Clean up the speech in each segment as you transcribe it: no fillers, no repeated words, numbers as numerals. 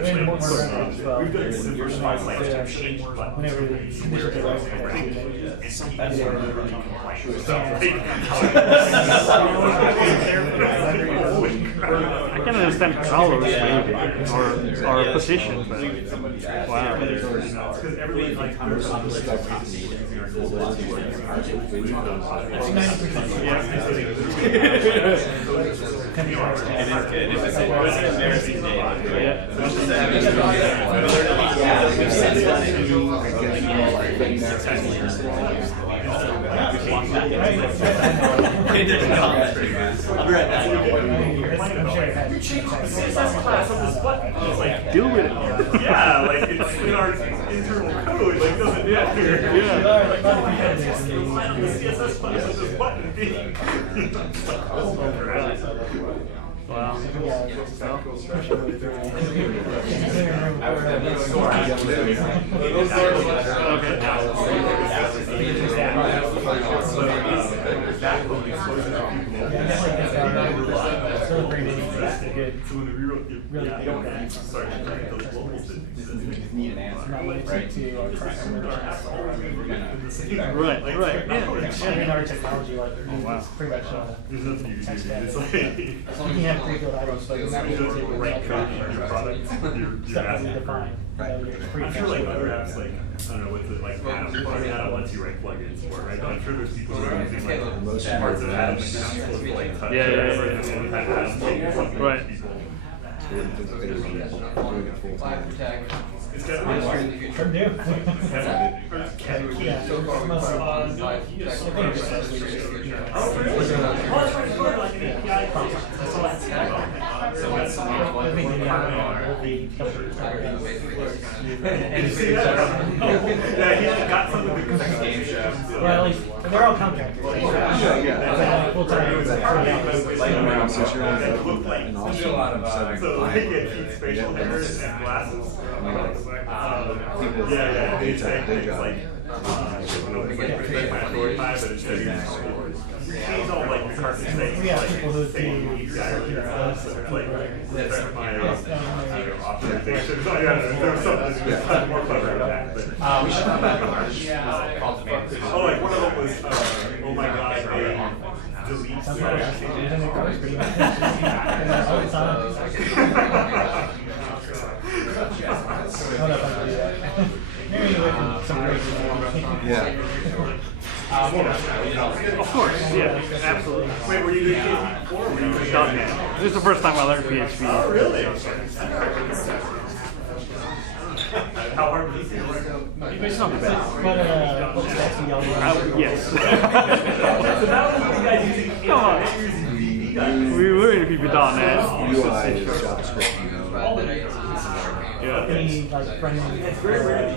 actually more we've done when this in first class, like change buttons. whenever the conditions are right, And sometimes they're really complain stuff. I can understand colors maybe, or position, but wow. Because everybody like Deal with it. yeah, like it's in our internal code, like doesn't matter. Yeah. The CSS class with this button thing. Wow. So when we wrote the Need an answer, right? Right. our technology, like, wow. pretty much there's nothing you can text do. that. It's like You can have pre-built items, but it's not you really don't write code in your product. You're stuff asking is for defined. Right. I'm sure like other apps, like I don't know what's it like Atom lets you write plugins for, right? But I'm sure there's people who are using like parts of Atom and not supposed to like touch. Yeah. Right. It's got to be Sure do. Yeah. Oh, really? Oh, that's right. It's like an API process. So that's Did you see that? Yeah, he like got some of the game show. Well, at least they're all contractors. Full time. So they get Keith's facial hair and glasses. Yeah, they say things like, he's all like McCarthy saying, We have people who saying do, he's got so it's like, that's my authorization. So yeah, there's something that's more clever than that. But, we should talk about ours. oh, like one of them was, oh my god, delete Of course, yeah, absolutely. Wait, were you doing PHP before? Or were you doing .NET. This is the first time I learned PHP. Oh, really? How hard was it? It's not the best. Yes. So now what are you guys using? Come on. We were in PHP.NET. Yeah. Any like front-end framework?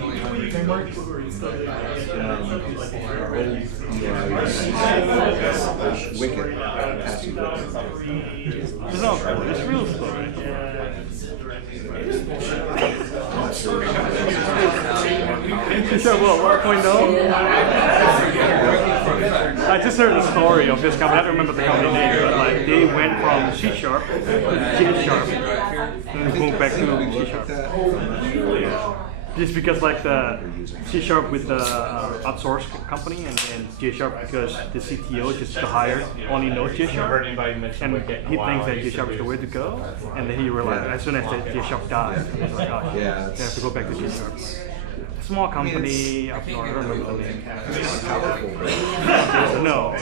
Wicked. It's not bad. It's real story. Sure, what, 1.0? I just heard the story of this company. I don't remember the company name, but like they went from C# to J#, and moved back to C#. Just because like the C# with the outsourced company, and then J# because the CTO just hired only knows J#, and he thinks that J# is the way to go, and then he realized as soon as the J# died, he was like, oh, they have to go back to J#. Small company up north, I don't remember the name. No. I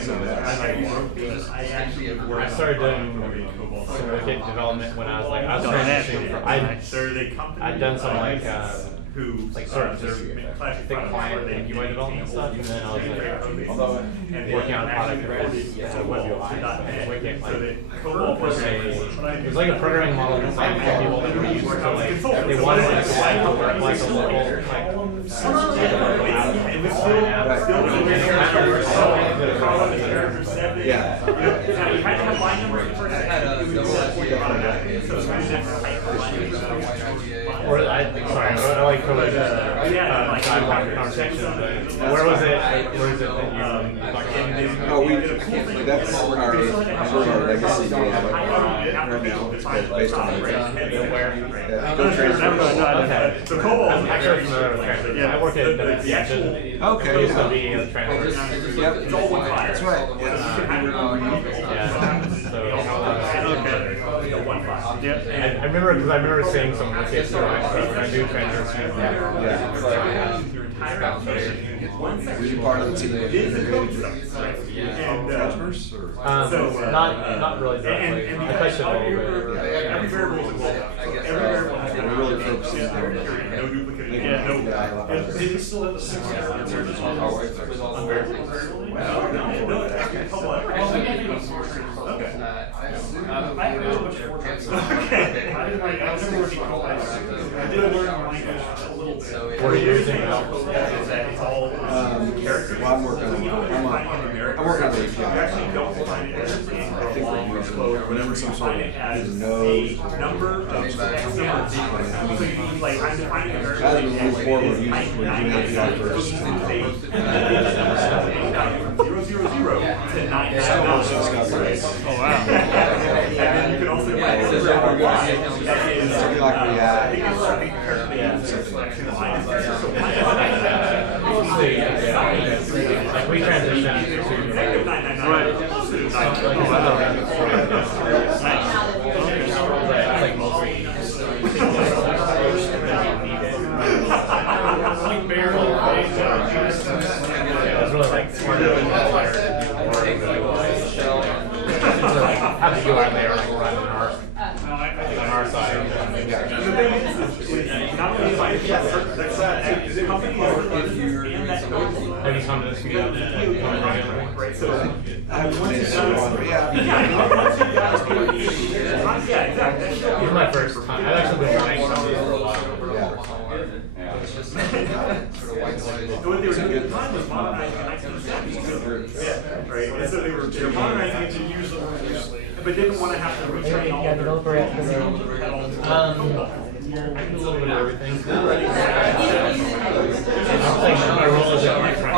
started doing some wicked development when I was like, I was transitioning from, I'd done some like, sort of thick client and UI development stuff, and then I was like, working on product development, so web UI, wicked, like, it was like a programming model designed for people that were used to like, they wanted like to work like a local, or I like for like conversation. Where was it? Where is it that you? Oh, that's our legacy. have to Right now, it's define based on right? Heavy, where? right? Yeah. Those are- Okay. So COBOL I'm is actually very familiar with transit. Yeah. I work at the actual. Okay. It used to be a transit. Yep. It's all one file. That's right. You can have it on Yeah. So, one file. Yeah. I remember because I remember seeing some of the kids when I do transit. Yeah. Your entire application in one Were you section. part of the team? Is the code stuff, right? And, Customers or? Not really directly. and I touched it a little bit. every variable is global. Every variable has We're really focusing on no duplicate, Yeah. no. And did you still have the 6 answers on Okay. I have a bunch of forecasts. I didn't like, I was never working on I did learn language a little bit. What are you using? It's all characters. Well, I'm working on the You API. actually don't define it as a I think long we're using code or whatever. whenever You some sort define of it as node. a number of X number. So you mean like I'm defining a variable As we move as forward, it is we're using API first. from 000 to 999. Oh wow. And then you can also define a variable Y that is Something like React. Like we transitioned to Right. Oh wow. Nice. like mostly. It was really like part of it. Have the UI layer like run on our side. The thing is not only if the company is in that code, Have you come to this meetup? right? So, Once you start on, yeah, once you guys put yeah, exactly. This is my first time. I've actually been wanting something for a while. What they were doing at the time was modernizing the 1970s. Yeah, right. And so they were modernizing it to use them loosely, but didn't want to have to retrain all Yeah, their developer app for the- I do a little bit of everything. I'm saying my role is at my friend.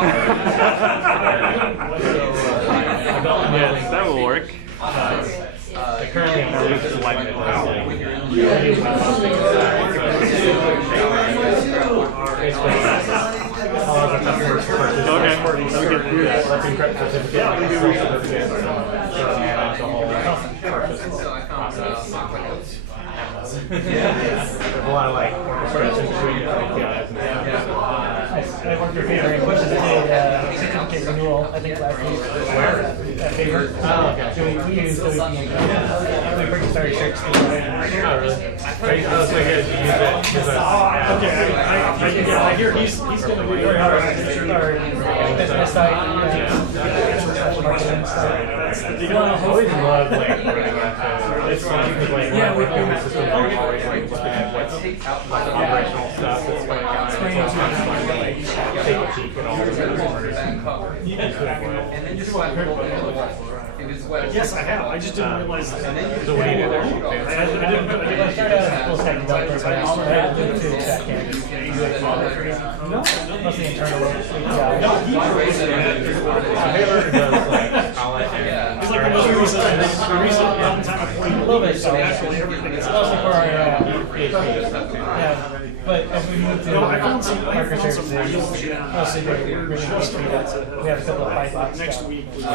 That will work. I currently am really just like it. Okay, we can do that. Let's encrypt certificate, like a social certificate, manage the whole process. There's a lot of like orchestration between APIs and stuff. I worked for Favorite, which is a certificate renewal, I think last week. Where? At Favorite. Oh, okay. So we use WP. We purchased our shirts. Oh, really? Oh, so you guys use it? Okay, I hear he's going to be very hard on our business side, marketing side. I always love like running into it's fun because like we're doing systems are always like looking at what's like operational stuff that's going on. It's always fun to like take a peek at all the numbers and then just Yes, I have. I just didn't realize that. So what do you do there? I started as a full stack developer, but I had to do that can't. No, mostly internal. Taylor does like college and It's like the most recent downtime of 20 a little bit, so actually everything is mostly for our yeah. But as we move to microservices, mostly we're really we have a couple of Python next week. Some of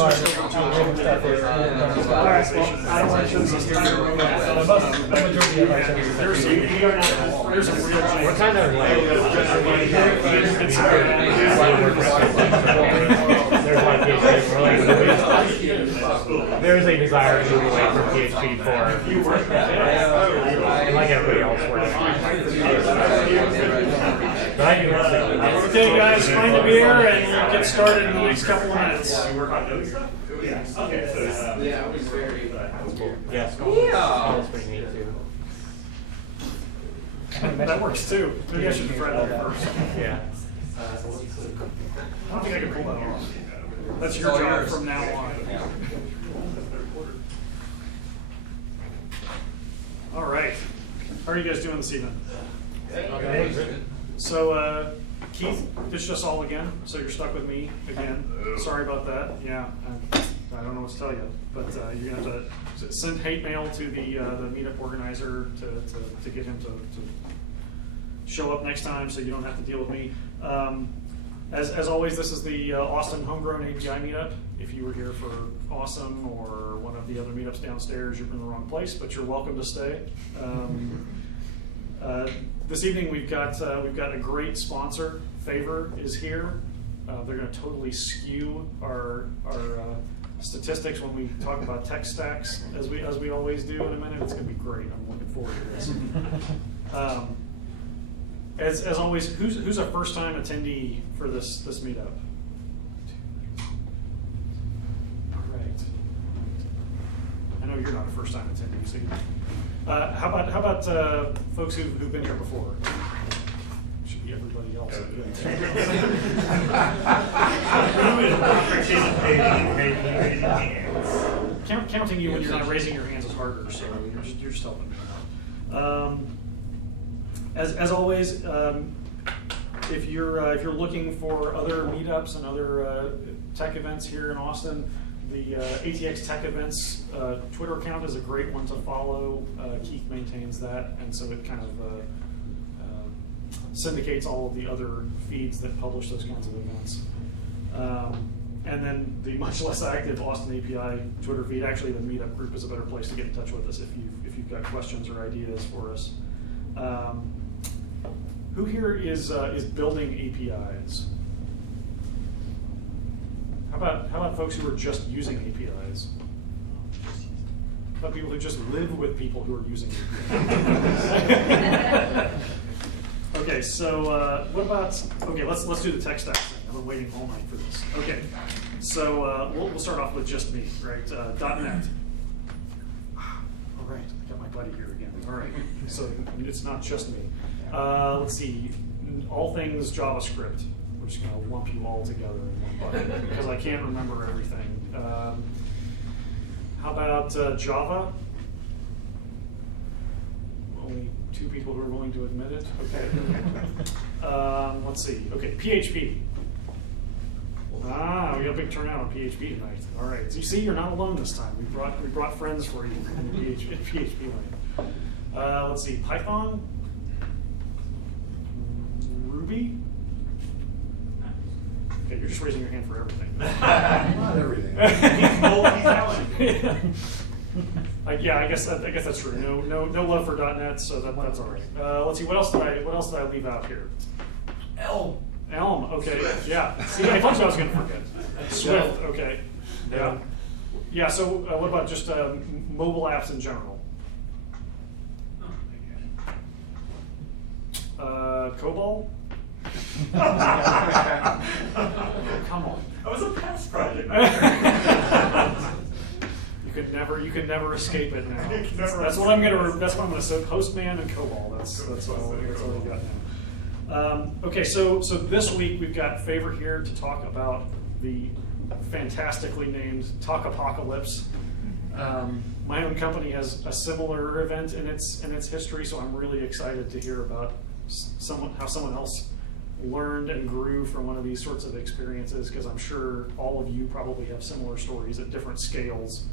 our algorithm stuff is I don't want to choose these here. The majority of our services we're kind of like there's like PHP, there's a desire to move away from PHP for like everybody else works. But I do Okay, guys, find a beer and get started in the next couple of minutes. Okay, so yes, that's pretty neat too. That works too. Maybe I should try that first. Yeah. I don't think I can pull that off. That's your job from now on. All right. How are you guys doing this evening? So, Keith ditched us all again, so you're stuck with me again. Sorry about that. Yeah, I I don't know what to tell you, but you're going to have to send hate mail to the meetup organizer to get him to show up next time, so you don't have to deal with me. As always, this is the Austin Homegrown API meetup. If you were here for Awesome or one of the other meetups downstairs, you're in the wrong place, but you're welcome to stay. This evening we've got a great sponsor. Favor is here. They're going to totally skew our statistics when we talk about tech stacks, as we always do in a minute. It's going to be great. I'm looking forward to this. As always, who's a first time attendee for this meetup? All right. I know you're not a first time attendee, so how about folks who've been here before? Should be everybody else. Counting you when you're not raising your hands is harder, so you're just helping me out. As always, if you're looking for other meetups and other tech events here in Austin, the ATX Tech Events Twitter account is a great one to follow. Keith maintains that, and so it kind of syndicates all of the other feeds that publish those kinds of events. And then the much less active Austin API Twitter feed. Actually, the meetup group is a better place to get in touch with us if you've got questions or ideas for us. Who here is building APIs? How about folks who are just using APIs? How about people who just live with people who are using APIs? Okay, so what about? Okay, let's do the tech stack thing. I've been waiting all night for this. Okay, so we'll start off with just me, right? .NET. All right, I got my buddy here again. All right, so it's not just me. Let's see, all things JavaScript. We're just going to lump you all together in one bucket because I can't remember everything. How about Java? Only 2 people who are willing to admit it. Okay. Let's see. Okay, PHP. We got a big turnout on PHP tonight. All right. So you see, you're not alone this time. We brought friends for you in the PHP lane. Let's see. Python. Ruby. Okay, you're just raising your hand for everything. Not everything. Yeah, I guess that's true. No love for .NET, so that's all right. Let's see. What else did I leave out here? Elm. Okay. Swift. Yeah. See, I told you I was going to forget. Swift. Okay. Yeah. Yeah. So what about just mobile apps in general? COBOL. Come on. That was a past project. You could never escape it now. That's what I'm gonna say. Postman and COBOL. That's all we got now. Okay, so this week we've got Favor here to talk about the fantastically named Tacopacolypse. My own company has a similar event in its history, so I'm really excited to hear about how someone else learned and grew from one of these sorts of experiences, because I'm sure all of you probably have similar stories at different scales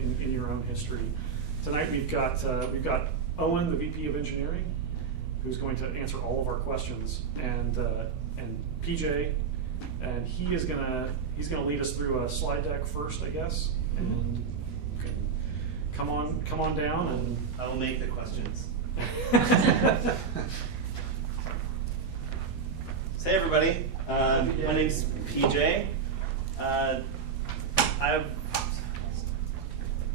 in your own history. Tonight we've got Owen, the VP of Engineering, who's going to answer all of our questions, and PJ, and he's gonna lead us through a slide deck first, I guess, and you can come on down and I will make the questions. So hey everybody, my name's PJ. I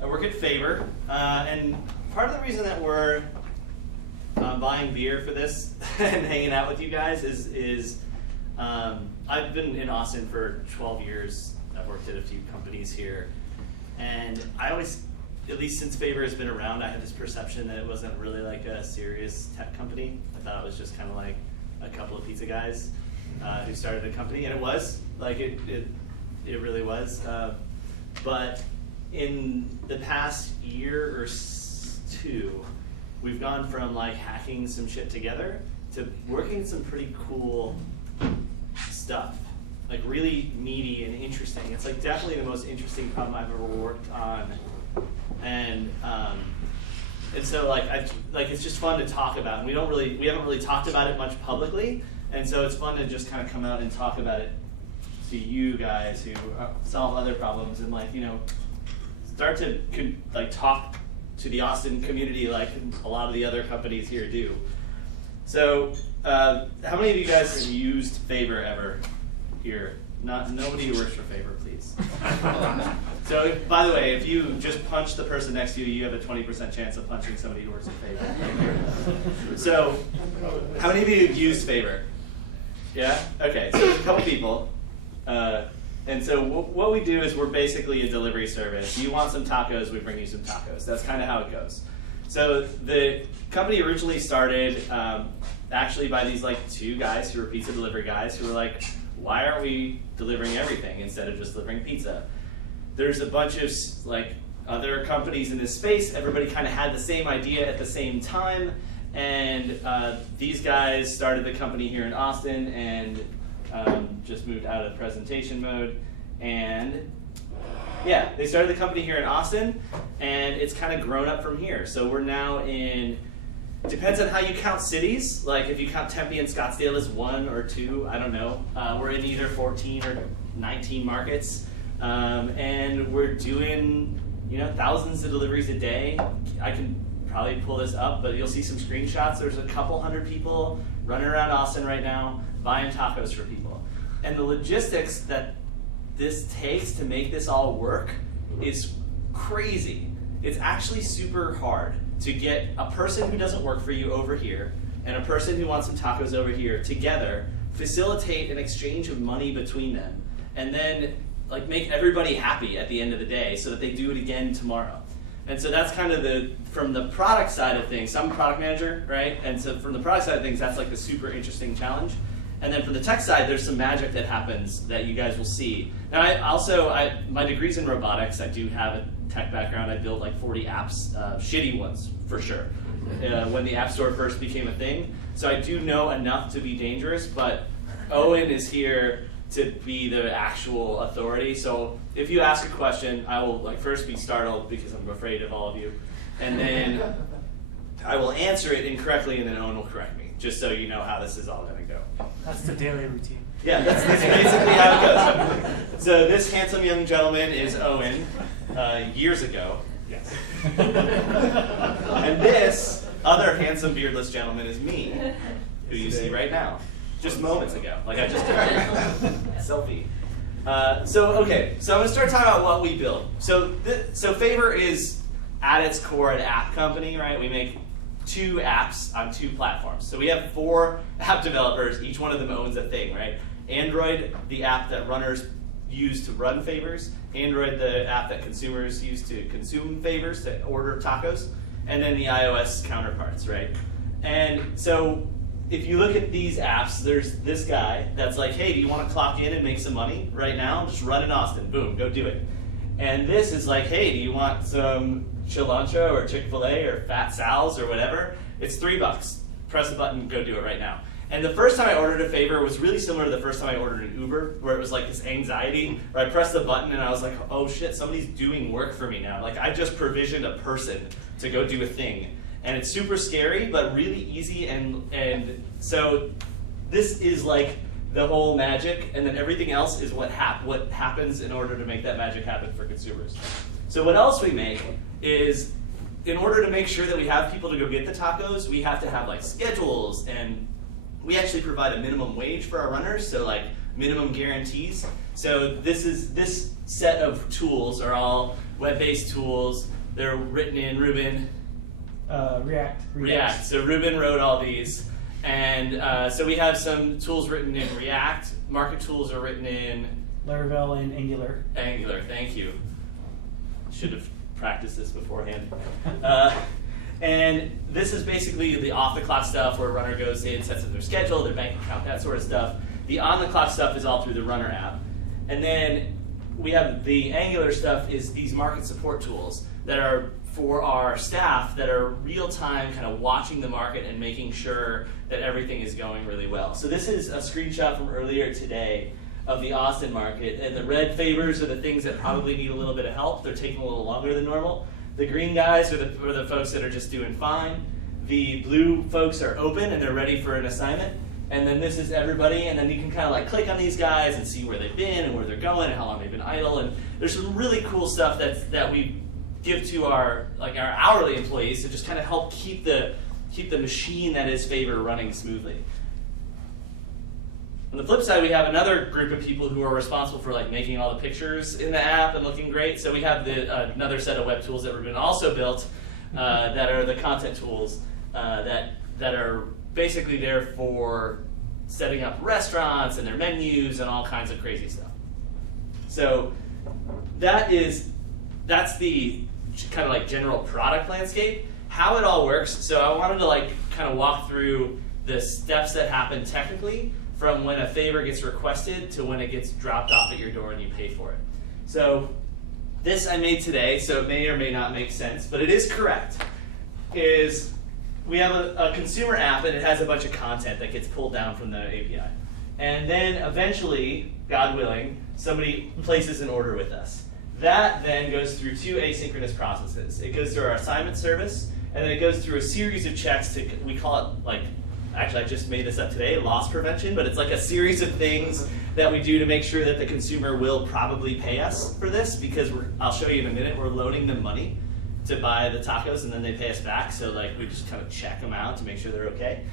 work at Favor, and part of the reason that we're buying beer for this and hanging out with you guys is I've been in Austin for 12 years. I've worked at a few companies here, and I always, at least since Favor has been around, I had this perception that it wasn't really like a serious tech company. I thought it was just kind of like a couple of pizza guys who started a company, and it was like it really was. But in the past year or 2, we've gone from like hacking some shit together to working some pretty cool stuff. like really meaty and interesting. It's like definitely the most interesting problem I've ever worked on, and so like it's just fun to talk about. And we haven't really talked about it much publicly, and so it's fun to just kind of come out and talk about it to you guys who solve other problems and like start to like talk to the Austin community like a lot of the other companies here do. So how many of you guys have used Favor ever here? Nobody who works for Favor, please. So by the way, if you just punch the person next to you, you have a 20% chance of punching somebody who works for Favor. So how many of you have used Favor? Yeah? Okay, so there's a couple people. And so what we do is we're basically a delivery service. You want some tacos, we bring you some tacos. That's kind of how it goes. So the company originally started actually by these like two guys who were pizza delivery guys who were like, why aren't we delivering everything instead of just delivering pizza? There's a bunch of like other companies in this space. Everybody kind of had the same idea at the same time. And these guys started the company here in Austin and just moved out of presentation mode, and yeah, they started the company here in Austin, and it's kind of grown up from here. So we're now in, depends on how you count cities, like if you count Tempe and Scottsdale as 1 or 2, I don't know. We're in either 14 or 19 markets, and we're doing thousands of deliveries a day. I can probably pull this up, but you'll see some screenshots. There's a couple hundred people running around Austin right now buying tacos for people. And the logistics that this takes to make this all work is crazy. It's actually super hard to get a person who doesn't work for you over here and a person who wants some tacos over here together, facilitate an exchange of money between them, and then like make everybody happy at the end of the day so that they do it again tomorrow. And so that's kind of from the product side of things. I'm a product manager, right? And so from the product side of things, that's like the super interesting challenge. And then from the tech side, there's some magic that happens that you guys will see. Now, my degree's in robotics. I do have a tech background. I built like 40 apps, shitty ones for sure, when the App Store first became a thing. So I do know enough to be dangerous, but Owen is here to be the actual authority. So if you ask a question, I will like first be startled because I'm afraid of all of you, and then I will answer it incorrectly, and then Owen will correct me, just so you know how this is all going to go. That's the daily routine. Yeah, that's basically how it goes. So this handsome young gentleman is Owen, years ago. Yes. And this other handsome beardless gentleman is me, who you see right now. Just moments ago, like I just took a selfie. So I'm gonna start talking about what we build. So Favor is at its core an app company, right? We make 2 apps on 2 platforms. So we have 4 app developers. Each one of them owns a thing, right? Android, the app that runners use to run favors. Android, the app that consumers use to consume favors, to order tacos. And then the iOS counterparts, right? And so if you look at these apps, there's this guy that's like, hey, do you want to clock in and make some money right now? Just run in Austin. Boom, go do it. And this is like, hey, do you want some Cilantro or Chick-fil-A or Fat Sal's or whatever? It's $3. Press the button, go do it right now. And the first time I ordered a Favor was really similar to the first time I ordered an Uber, where it was like this anxiety, where I pressed the button and I was like, oh shit, somebody's doing work for me now. Like I just provisioned a person to go do a thing. And it's super scary, but really easy, and so this is like the whole magic, and then everything else is what happens in order to make that magic happen for consumers. So what else we make is, in order to make sure that we have people to go get the tacos, we have to have like schedules, and we actually provide a minimum wage for our runners, so like minimum guarantees. So this set of tools are all web-based tools. They're written in Ruben. React. So Ruben wrote all these, and so we have some tools written in React. Market tools are written in Laravel and Angular. Angular, thank you. Should have practiced this beforehand. And this is basically the off-the-clock stuff where a runner goes in, sets up their schedule, their bank account, that sort of stuff. The on-the-clock stuff is all through the runner app. And then we have the Angular stuff is these market support tools that are for our staff that are real-time kind of watching the market and making sure that everything is going really well. So this is a screenshot from earlier today of the Austin market. And the red favors are the things that probably need a little bit of help. They're taking a little longer than normal. The green guys are the folks that are just doing fine. The blue folks are open and they're ready for an assignment. And then this is everybody, and then you can kind of like click on these guys and see where they've been and where they're going and how long they've been idle. And there's some really cool stuff that we give to our hourly employees to just kind of help keep the machine that is Favor running smoothly. On the flip side, we have another group of people who are responsible for like making all the pictures in the app and looking great. So we have another set of web tools that have been also built that are the content tools that are basically there for setting up restaurants and their menus and all kinds of crazy stuff. So that's the kind of like general product landscape. How it all works. So I wanted to like kind of walk through the steps that happen technically from when a favor gets requested to when it gets dropped off at your door and you pay for it. So this I made today, so it may or may not make sense, but it is correct. We have a consumer app and it has a bunch of content that gets pulled down from the API. And then eventually, God willing, somebody places an order with us. That then goes through two asynchronous processes. It goes through our assignment service, and then it goes through a series of checks we call it like, actually I just made this up today, loss prevention, but it's like a series of things that we do to make sure that the consumer will probably pay us for this, because I'll show you in a minute, we're loaning them money to buy the tacos and then they pay us back. So like we just kind of check them out to make sure they're okay.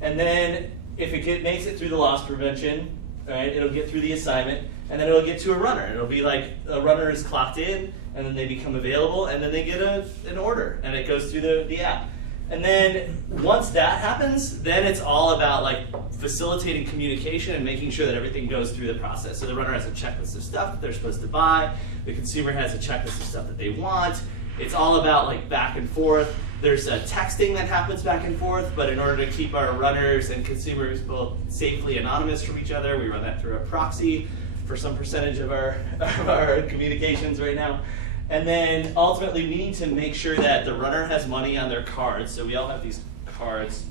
And then if it makes it through the loss prevention, right, it'll get through the assignment and then it'll get to a runner. It'll be like a runner is clocked in and then they become available and then they get an order and it goes through the app. And then once that happens, then it's all about like facilitating communication and making sure that everything goes through the process. So the runner has a checklist of stuff that they're supposed to buy. The consumer has a checklist of stuff that they want. It's all about like back and forth. There's texting that happens back and forth, but in order to keep our runners and consumers both safely anonymous from each other, we run that through a proxy for some percentage of our communications right now. And then ultimately we need to make sure that the runner has money on their cards. So we all have these cards.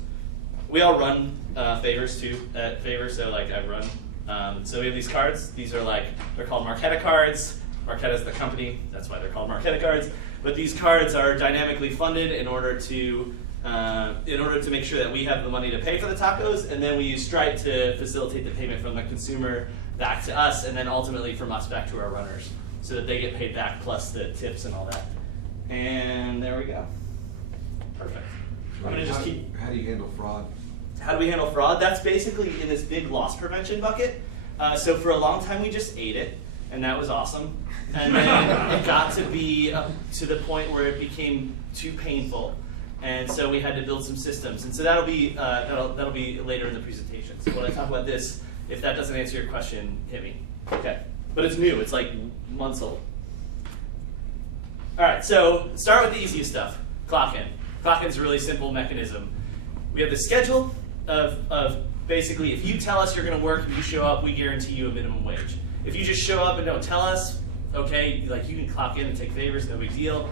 We all run favors too at Favor, so like I run. So we have these cards. These are they're called Marquetta cards. Marquetta's the company, that's why they're called Marquetta cards. But these cards are dynamically funded in order to make sure that we have the money to pay for the tacos, and then we use Stripe to facilitate the payment from the consumer back to us, and then ultimately from us back to our runners, so that they get paid back plus the tips and all that. And there we go. Perfect. I'm gonna just keep. How do you handle fraud? How do we handle fraud? That's basically in this big loss prevention bucket. So for a long time we just ate it, and that was awesome. And then it got to be up to the point where it became too painful, and so we had to build some systems. And so that'll be later in the presentation. So when I talk about this, if that doesn't answer your question, hit me. Okay. But it's new. It's like months old. All right. So start with the easiest stuff. Clock in. Clock in is a really simple mechanism. We have the schedule of basically if you tell us you're going to work and you show up, we guarantee you a minimum wage. If you just show up and don't tell us, okay, like you can clock in and take favors, no big deal.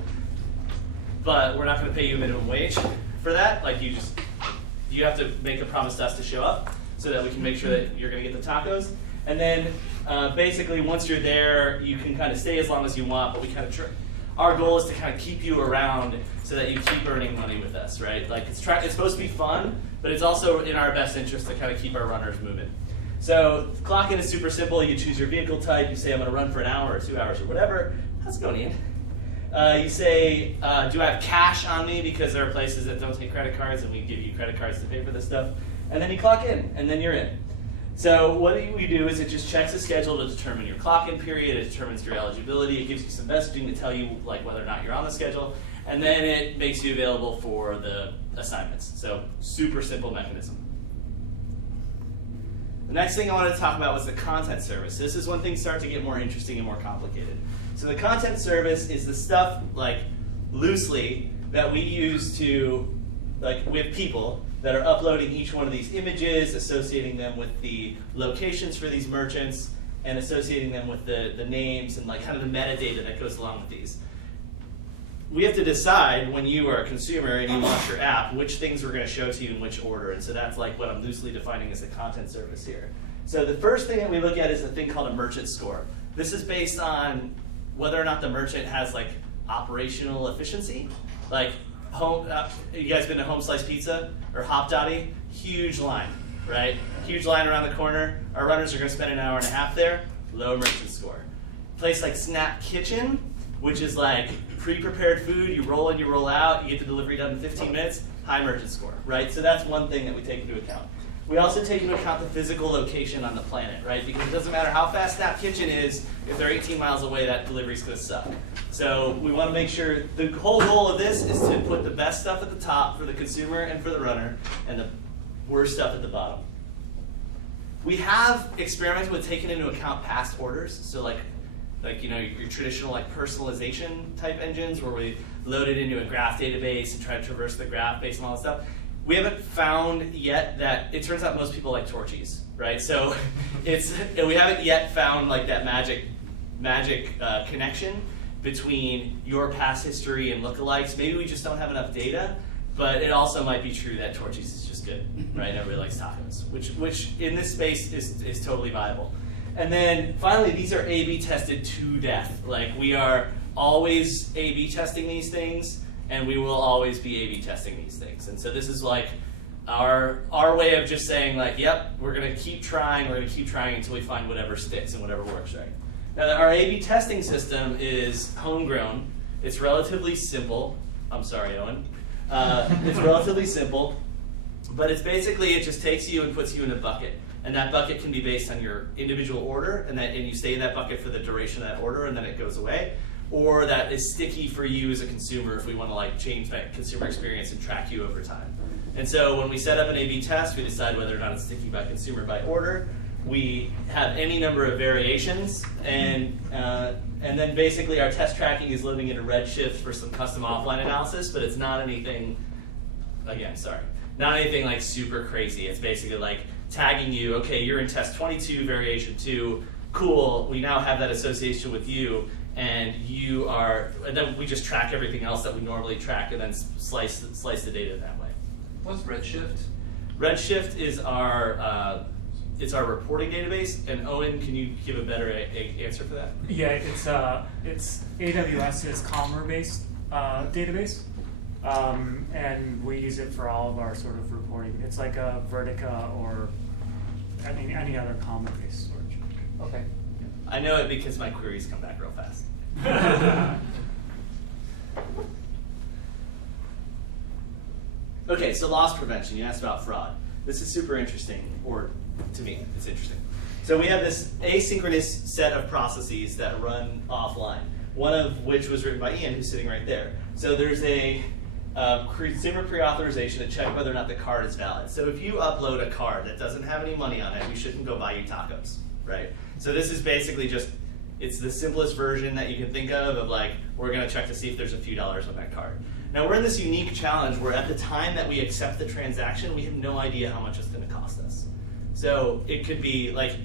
But we're not going to pay you a minimum wage for that. Like you have to make a promise to us to show up so that we can make sure that you're going to get the tacos. And then basically once you're there, you can kind of stay as long as you want, but we kind of our goal is to kind of keep you around so that you keep earning money with us, right? Like it's supposed to be fun, but it's also in our best interest to kind of keep our runners moving. So clock in is super simple. You choose your vehicle type. You say, I'm going to run for an hour or 2 hours or whatever. How's it going, Ian? You say, do I have cash on me? Because there are places that don't take credit cards, and we give you credit cards to pay for this stuff. And then you clock in, and then you're in. So what we do is it just checks the schedule to determine your clock-in period. It determines your eligibility. It gives you some messaging to tell you like whether or not you're on the schedule. And then it makes you available for the assignments. So super simple mechanism. The next thing I wanted to talk about was the content service. This is when things start to get more interesting and more complicated. So the content service is the stuff, like loosely, that we use to, like with people that are uploading each one of these images, associating them with the locations for these merchants, and associating them with the names and like kind of the metadata that goes along with these. We have to decide when you are a consumer and you launch your app, which things we're going to show to you in which order. And so that's like what I'm loosely defining as the content service here. So the first thing that we look at is a thing called a merchant score. This is based on whether or not the merchant has like operational efficiency. Like you guys been to Home Slice Pizza or Hop Dotty? Huge line, right? Huge line around the corner. Our runners are going to spend an hour and a half there. Low merchant score. Place like Snap Kitchen, which is like pre-prepared food. You roll in, you roll out. You get the delivery done in 15 minutes. High merchant score, right? So that's one thing that we take into account. We also take into account the physical location on the planet, right? Because it doesn't matter how fast Snap Kitchen is, if they're 18 miles away, that delivery's gonna suck. So we wanna make sure, the whole goal of this is to put the best stuff at the top for the consumer and for the runner, and the worst stuff at the bottom. We have experimented with taking into account past orders, so like your traditional like personalization type engines where we load it into a graph database and try to traverse the graph based on all that stuff. We haven't found yet that, it turns out most people like Torchies, right? So we haven't yet found like that magic connection between your past history and lookalikes. Maybe we just don't have enough data, but it also might be true that Torchies is just good, right? Everybody likes tacos, which in this space is totally viable. And then finally, these are A/B tested to death. Like we are always A/B testing these things, and we will always be A/B testing these things. And so this is like our way of just saying like, yep, we're gonna keep trying until we find whatever sticks and whatever works right. Now our A/B testing system is homegrown. It's relatively simple. I'm sorry, Owen. It's relatively simple, but it's basically, it just takes you and puts you in a bucket. And that bucket can be based on your individual order, and you stay in that bucket for the duration of that order, and then it goes away. Or that is sticky for you as a consumer if we want to like change that consumer experience and track you over time. And so when we set up an A/B test, we decide whether or not it's sticky by consumer by order. We have any number of variations, and then basically our test tracking is living in a Redshift for some custom offline analysis, but it's not anything, not anything like super crazy. It's basically like tagging you, okay, you're in test 22, variation 2, cool, we now have that association with you, and then we just track everything else that we normally track and then slice the data that way. What's Redshift? Redshift is it's our reporting database, and Owen, can you give a better answer for that? Yeah, it's AWS's Commerce-based database, and we use it for all of our sort of reporting. It's like a Vertica or any other Commerce-based storage. Okay. I know it because my queries come back real fast. Okay, so loss prevention. You asked about fraud. This is super interesting, or to me, it's interesting. So we have this asynchronous set of processes that run offline, one of which was written by Ian, who's sitting right there. So there's a consumer pre-authorization to check whether or not the card is valid. So if you upload a card that doesn't have any money on it, we shouldn't go buy you tacos, right? So this is basically just, it's the simplest version that you can think of like, we're gonna check to see if there's a few dollars on that card. Now we're in this unique challenge where at the time that we accept the transaction, we have no idea how much it's gonna cost us. So it could be like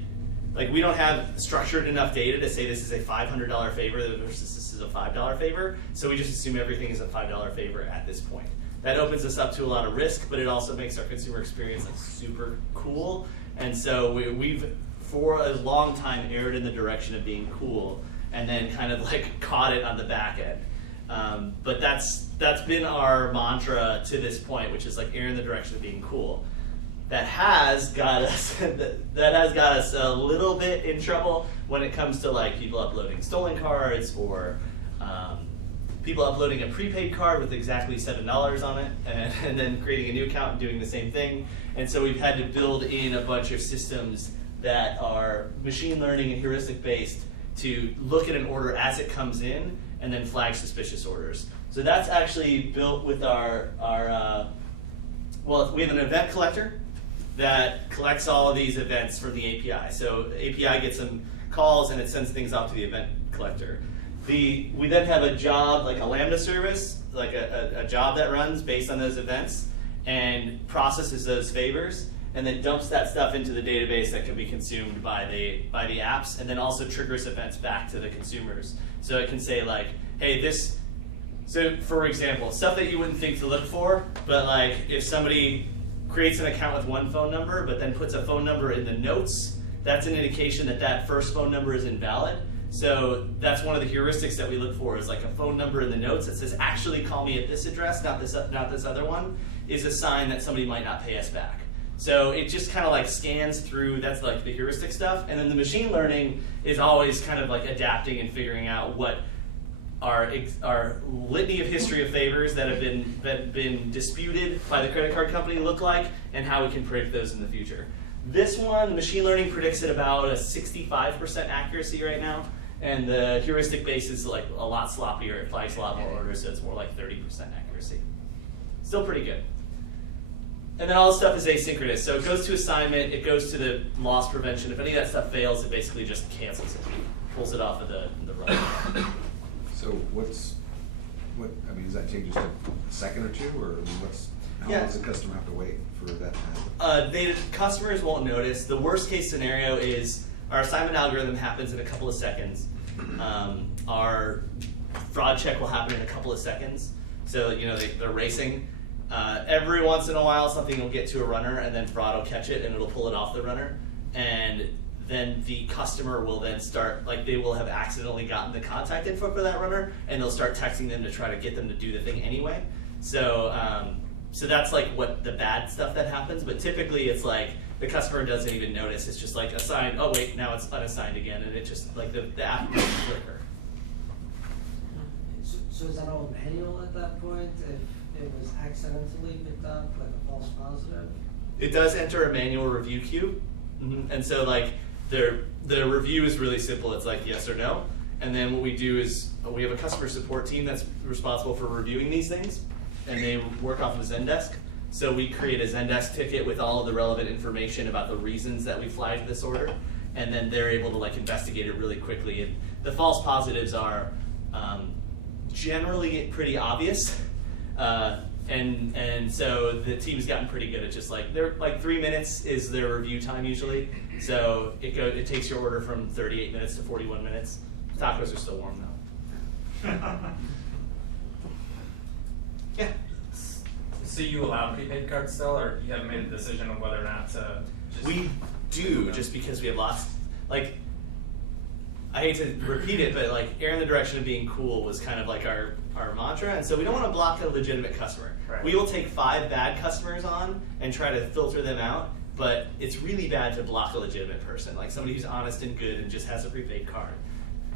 we don't have structured enough data to say this is a $500 favor versus this is a $5 favor, so we just assume everything is a $5 favor at this point. That opens us up to a lot of risk, but it also makes our consumer experience like super cool. And so we've for a long time erred in the direction of being cool, and then kind of like caught it on the back end. But that's been our mantra to this point, which is like err in the direction of being cool. That has got us a little bit in trouble when it comes to like people uploading stolen cards or people uploading a prepaid card with exactly $7 on it and then creating a new account and doing the same thing. And so we've had to build in a bunch of systems that are machine learning and heuristic based to look at an order as it comes in and then flag suspicious orders. So that's actually built with well, we have an event collector that collects all of these events from the API. So the API gets some calls and it sends things off to the event collector. We then have a job, like a Lambda service, like a job that runs based on those events and processes those favors and then dumps that stuff into the database that can be consumed by the apps, and then also triggers events back to the consumers. So it can say like, hey, this, so for example, stuff that you wouldn't think to look for, but like if somebody creates an account with one phone number, but then puts a phone number in the notes that's an indication that that first phone number is invalid. So that's one of the heuristics that we look for, is like a phone number in the notes that says, actually call me at this address, not this other one, is a sign that somebody might not pay us back. So it just kind of like scans through, that's like the heuristic stuff. And then the machine learning is always kind of like adapting and figuring out what our litany of history of favors that have been disputed by the credit card company look like, and how we can predict those in the future. This one, the machine learning predicts at about a 65% accuracy right now, and the heuristic base is like a lot sloppier. It flags a lot more orders, so it's more like 30% accuracy. Still pretty good. And then all this stuff is asynchronous. So it goes to assignment, it goes to the loss prevention. If any of that stuff fails, it basically just cancels it, pulls it off of the run. So I mean, does that take just a second or two, or how long does the customer have to wait for that time? Customers won't notice. The worst case scenario is our assignment algorithm happens in a couple of seconds. Our fraud check will happen in a couple of seconds. So, they're racing. Every once in a while, something will get to a runner, and then fraud will catch it, and it'll pull it off the runner. And then the customer will then start, they will have accidentally gotten the contact info for that runner, and they'll start texting them to try to get them to do the thing anyway. So that's like what the bad stuff that happens, but typically it's like the customer doesn't even notice. It's just like assigned, oh wait, now it's unassigned again, and it just, like the app will flicker. So is that all manual at that point, if it was accidentally picked up, like a false positive? It does enter a manual review queue, and so the review is really simple. It's like yes or no, and then what we do is we have a customer support team that's responsible for reviewing these things, and they work off of Zendesk. So we create a Zendesk ticket with all of the relevant information about the reasons that we flagged this order, and then they're able to investigate it really quickly. And the false positives are generally pretty obvious. And so the team's gotten pretty good at just they're 3 minutes is their review time usually. So it takes your order from 38 minutes to 41 minutes. Tacos are still warm though. Yeah. So you allow prepaid cards still, or you haven't made a decision on whether or not to? We do, just because we have lots. I hate to repeat it, but err in the direction of being cool was kind of our mantra, and so we don't want to block a legitimate customer. Right. We will take 5 bad customers on and try to filter them out, but it's really bad to block a legitimate person, somebody who's honest and good and just has a prepaid card.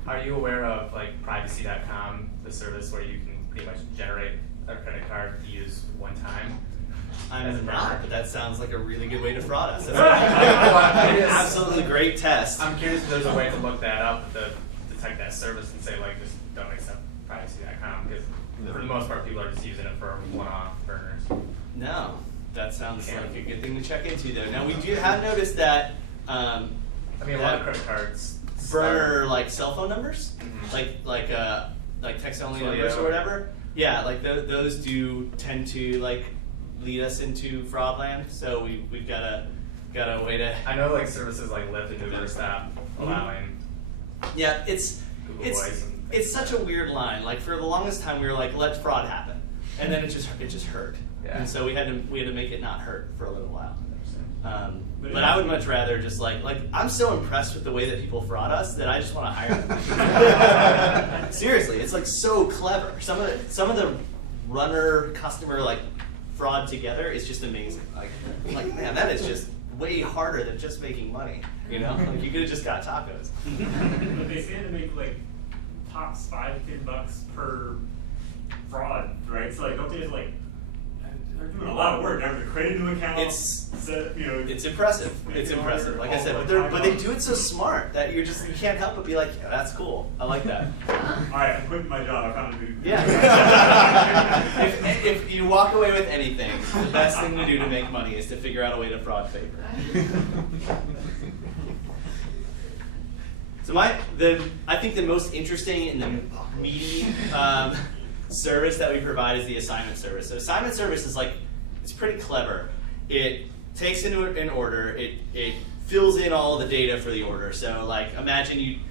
Are you aware of privacy.com, the service where you can pretty much generate a credit card to use one time? I'm not, but that sounds like a really good way to fraud us. That's an absolutely great test. I'm curious if there's a way to look that up to detect that service and say just don't accept privacy.com, because for the most part people are just using it for one-off burners. No, that sounds like a good thing to check into though. Now we have noticed that a lot of credit cards burner cell phone numbers, like text only numbers or whatever. Yeah, those do tend to lead us into fraud land. So we've got a way to. I know services like Lyft and Uber stop allowing. Yeah, it's such a weird line. For the longest time we were let fraud happen, and then it just hurt. Yeah. And so we had to make it not hurt for a little while. But I would much rather just I'm so impressed with the way that people fraud us that I just want to hire them. Seriously, it's so clever. Some of the runner customer fraud together is just amazing. Man, that is just way harder than just making money. You could have just got tacos. But they say to make tops $5-10 per fraud, right? So don't they just they're doing a lot of work. They have to create a new account. It's impressive. It's impressive. Like I said, but they do it so smart that you can't help but be yeah, that's cool. I like that. All right, I'm quitting my job. I found a new. Yeah. if you walk away with anything, the best thing to do to make money is to figure out a way to fraud favor. So I think the most interesting and the meaty service that we provide is the assignment service. So assignment service is it's pretty clever. It takes into an order, it fills in all the data for the order. So imagine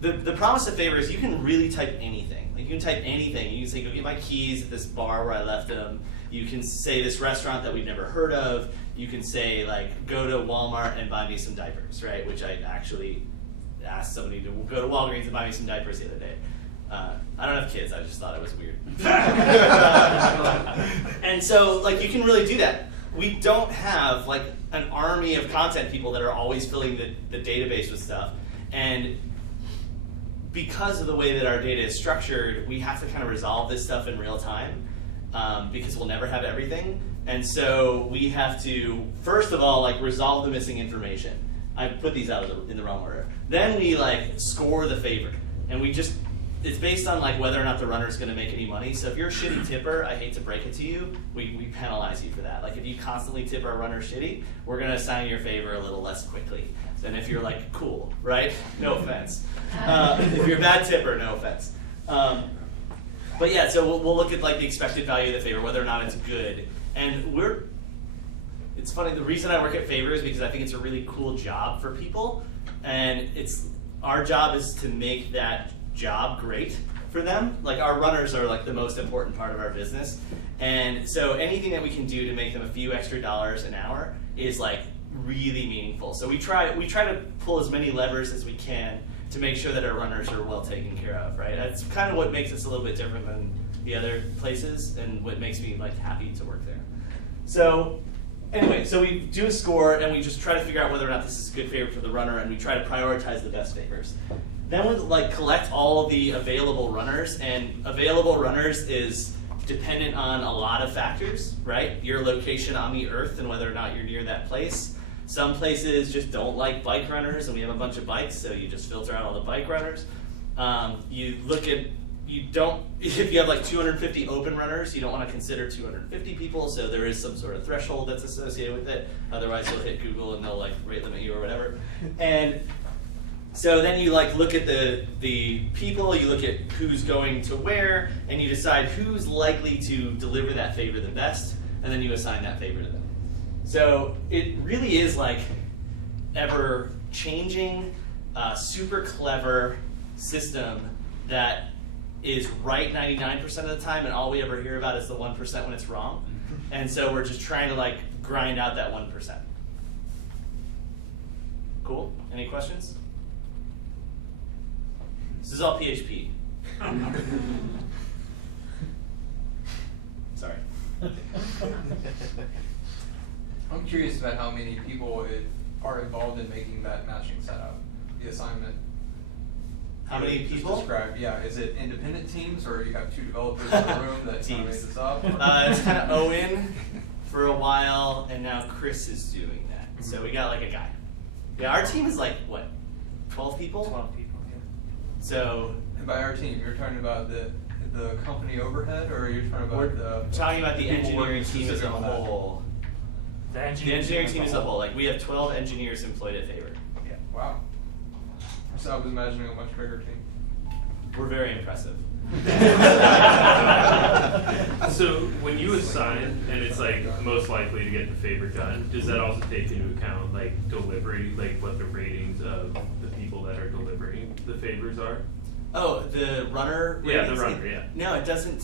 the promise of favor is you can really type anything. You can type anything. You can say, go get my keys at this bar where I left them. You can say this restaurant that we've never heard of. you can say like, go to Walmart and buy me some diapers, right? Which I actually asked somebody to go to Walgreens and buy me some diapers the other day. I don't have kids, I just thought it was weird. And so like you can really do that. We don't have like an army of content people that are always filling the database with stuff. And because of the way that our data is structured, we have to kind of resolve this stuff in real time because we'll never have everything. And so we have to, first of all, like resolve the missing information. I put these out in the wrong order. Then we like score the favor. And we just, it's based on like whether or not the runner is going to make any money. So if you're a shitty tipper, I hate to break it to you, we penalize you for that. Like if you constantly tip our runner shitty, we're going to assign your favor a little less quickly than if you're like cool, right? No offense. If you're a bad tipper, no offense. But yeah, so we'll look at like the expected value of the favor, whether or not it's good. And it's funny, the reason I work at Favor is because I think it's a really cool job for people. And our job is to make that job great for them. Like our runners are like the most important part of our business. And so anything that we can do to make them a few extra dollars an hour is like really meaningful. So we try to pull as many levers as we can to make sure that our runners are well taken care of, right? That's kind of what makes us a little bit different than the other places and what makes me like happy to work there. So anyway, so we do a score and we just try to figure out whether or not this is a good favor for the runner, and we try to prioritize the best favors. Then we like collect all of the available runners, and available runners is dependent on a lot of factors, right? Your location on the earth and whether or not you're near that place. Some places just don't like bike runners, and we have a bunch of bikes, so you just filter out all the bike runners. If you have like 250 open runners, you don't want to consider 250 people, so there is some sort of threshold that's associated with it. Otherwise, you'll hit Google and they'll like rate limit you or whatever. And so then you like look at the people, you look at who's going to where, and you decide who's likely to deliver that favor the best, and then you assign that favor to them. So it really is like ever changing, super clever system that is right 99% of the time, and all we ever hear about is the 1% when it's wrong. And so we're just trying to like grind out that 1%. Cool? Any questions? This is all PHP. Sorry. I'm curious about how many people are involved in making that matching setup, the assignment. How many people? Describe, yeah. Is it independent teams, or you have two developers in the room that made this up? It's kind of Owen for a while, and now Chris is doing that. So we got like a guy. Yeah, our team is like, what, 12 people? 12 people, yeah. So. And by our team, you're talking about the company overhead, or are you talking about talking about the engineering team as a whole. The engineering team as a whole. Like we have 12 engineers employed at Favor. Yeah. Wow. So I was imagining a much bigger team. We're very impressive. So when you assign, and it's like most likely to get the favor done, does that also take into account like delivery, like what the ratings of the people that are delivering the favors are? Oh, the runner ratings? Yeah, the runner, yeah. No, it doesn't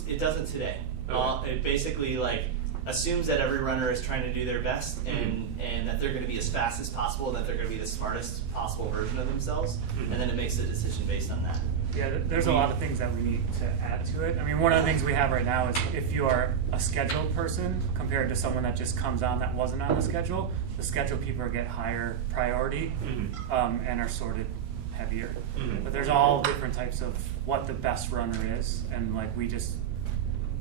today. Okay. It basically like assumes that every runner is trying to do their best and that they're going to be as fast as possible and that they're going to be the smartest possible version of themselves, and then it makes a decision based on that. Yeah, there's a lot of things that we need to add to it. I mean, one of the things we have right now is if you are a scheduled person compared to someone that just comes on that wasn't on the scheduled people get higher priority and are sorted heavier. But there's all different types of what the best runner is, and like we just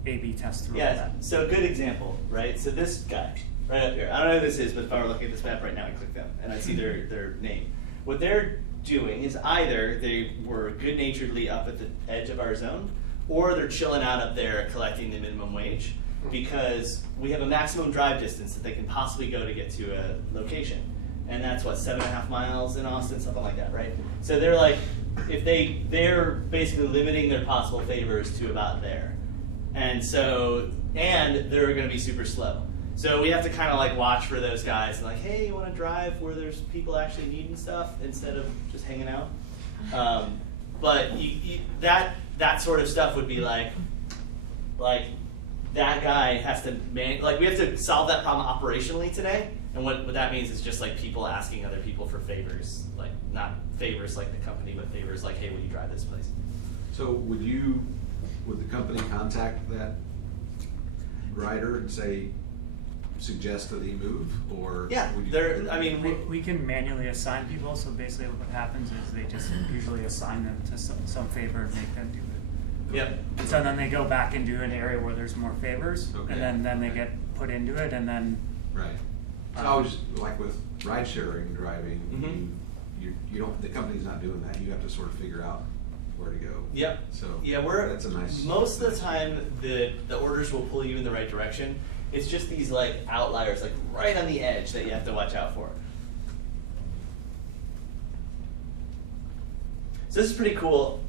A/B test through all that. So a good example, right? So this guy right up here, I don't know who this is, but if I were looking at this map right now, I click them and I see their name. What they're doing is either they were good-naturedly up at the edge of our zone, or they're chilling out up there collecting the minimum wage because we have a maximum drive distance that they can possibly go to get to a location. And that's what, 7.5 miles in Austin, something like that, right? So they're like, if they're basically limiting their possible favors to about there. And they're going to be super slow. So we have to kind of like watch for those guys and like, hey, you want to drive where there's people actually needing stuff instead of just hanging out? But that sort of stuff would be like that guy has to we have to solve that problem operationally today. And what that means is just like people asking other people for favors, like not favors like the company, but favors like, hey, will you drive this place? So would the company contact that rider and say, suggest that he move, or yeah, would you, we can manually assign people. So basically, what happens is they just usually assign them to some favor and make them do it. Yep. So then they go back into an area where there's more favors, Okay. and then they get put into it, and then. right. So I was like with ride sharing driving, Mm-hmm. you don't, the company's not doing that. You have to sort of figure out where to go. Yep. So yeah, that's a nice. Most of the time, the orders will pull you in the right direction. It's just these like outliers, like right on the edge, that you have to watch out for. So this is pretty cool.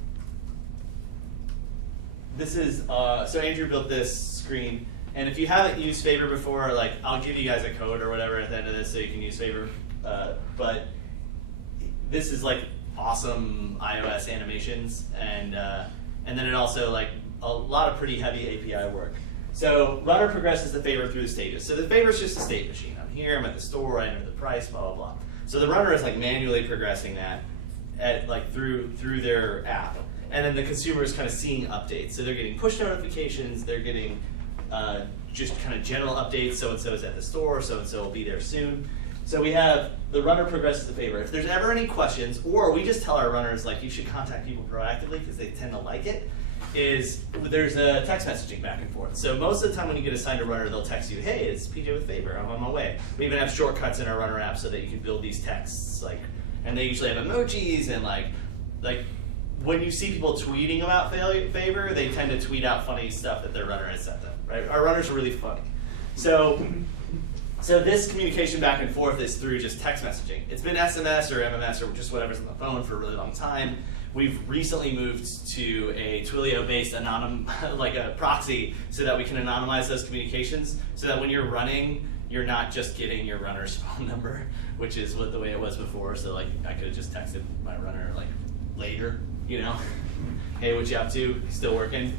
This is so Andrew built this screen, and if you haven't used Favor before, like I'll give you guys a code or whatever at the end of this so you can use Favor. But this is like awesome iOS animations, and then it also like a lot of pretty heavy API work. So runner progresses the favor through the stages. So the favor is just a state machine. I'm here, I'm at the store, I enter the price, blah blah blah. So the runner is like manually progressing that at like through their app, and then the consumer is kind of seeing updates. So they're getting push notifications, they're getting just kind of general updates. So and so is at the store, so and so will be there soon. So we have the runner progresses the favor. If there's ever any questions, or we just tell our runners like you should contact people proactively because they tend to like it. Is there's a text messaging back and forth. So most of the time when you get assigned a runner, they'll text you, hey, it's PJ with Favor, I'm on my way. We even have shortcuts in our runner app so that you can build these texts, like, and they usually have emojis and like when you see people tweeting about Favor, they tend to tweet out funny stuff that their runner has sent them, right? Our runners are really funny. So this communication back and forth is through just text messaging. It's been SMS or MMS or just whatever's on the phone for a really long time. We've recently moved to a Twilio-based like a proxy, so that we can anonymize those communications, so that when you're running, you're not just getting your runner's phone number, which is the way it was before. So like I could have just texted my runner like later, you know, hey, what you up to? Still working?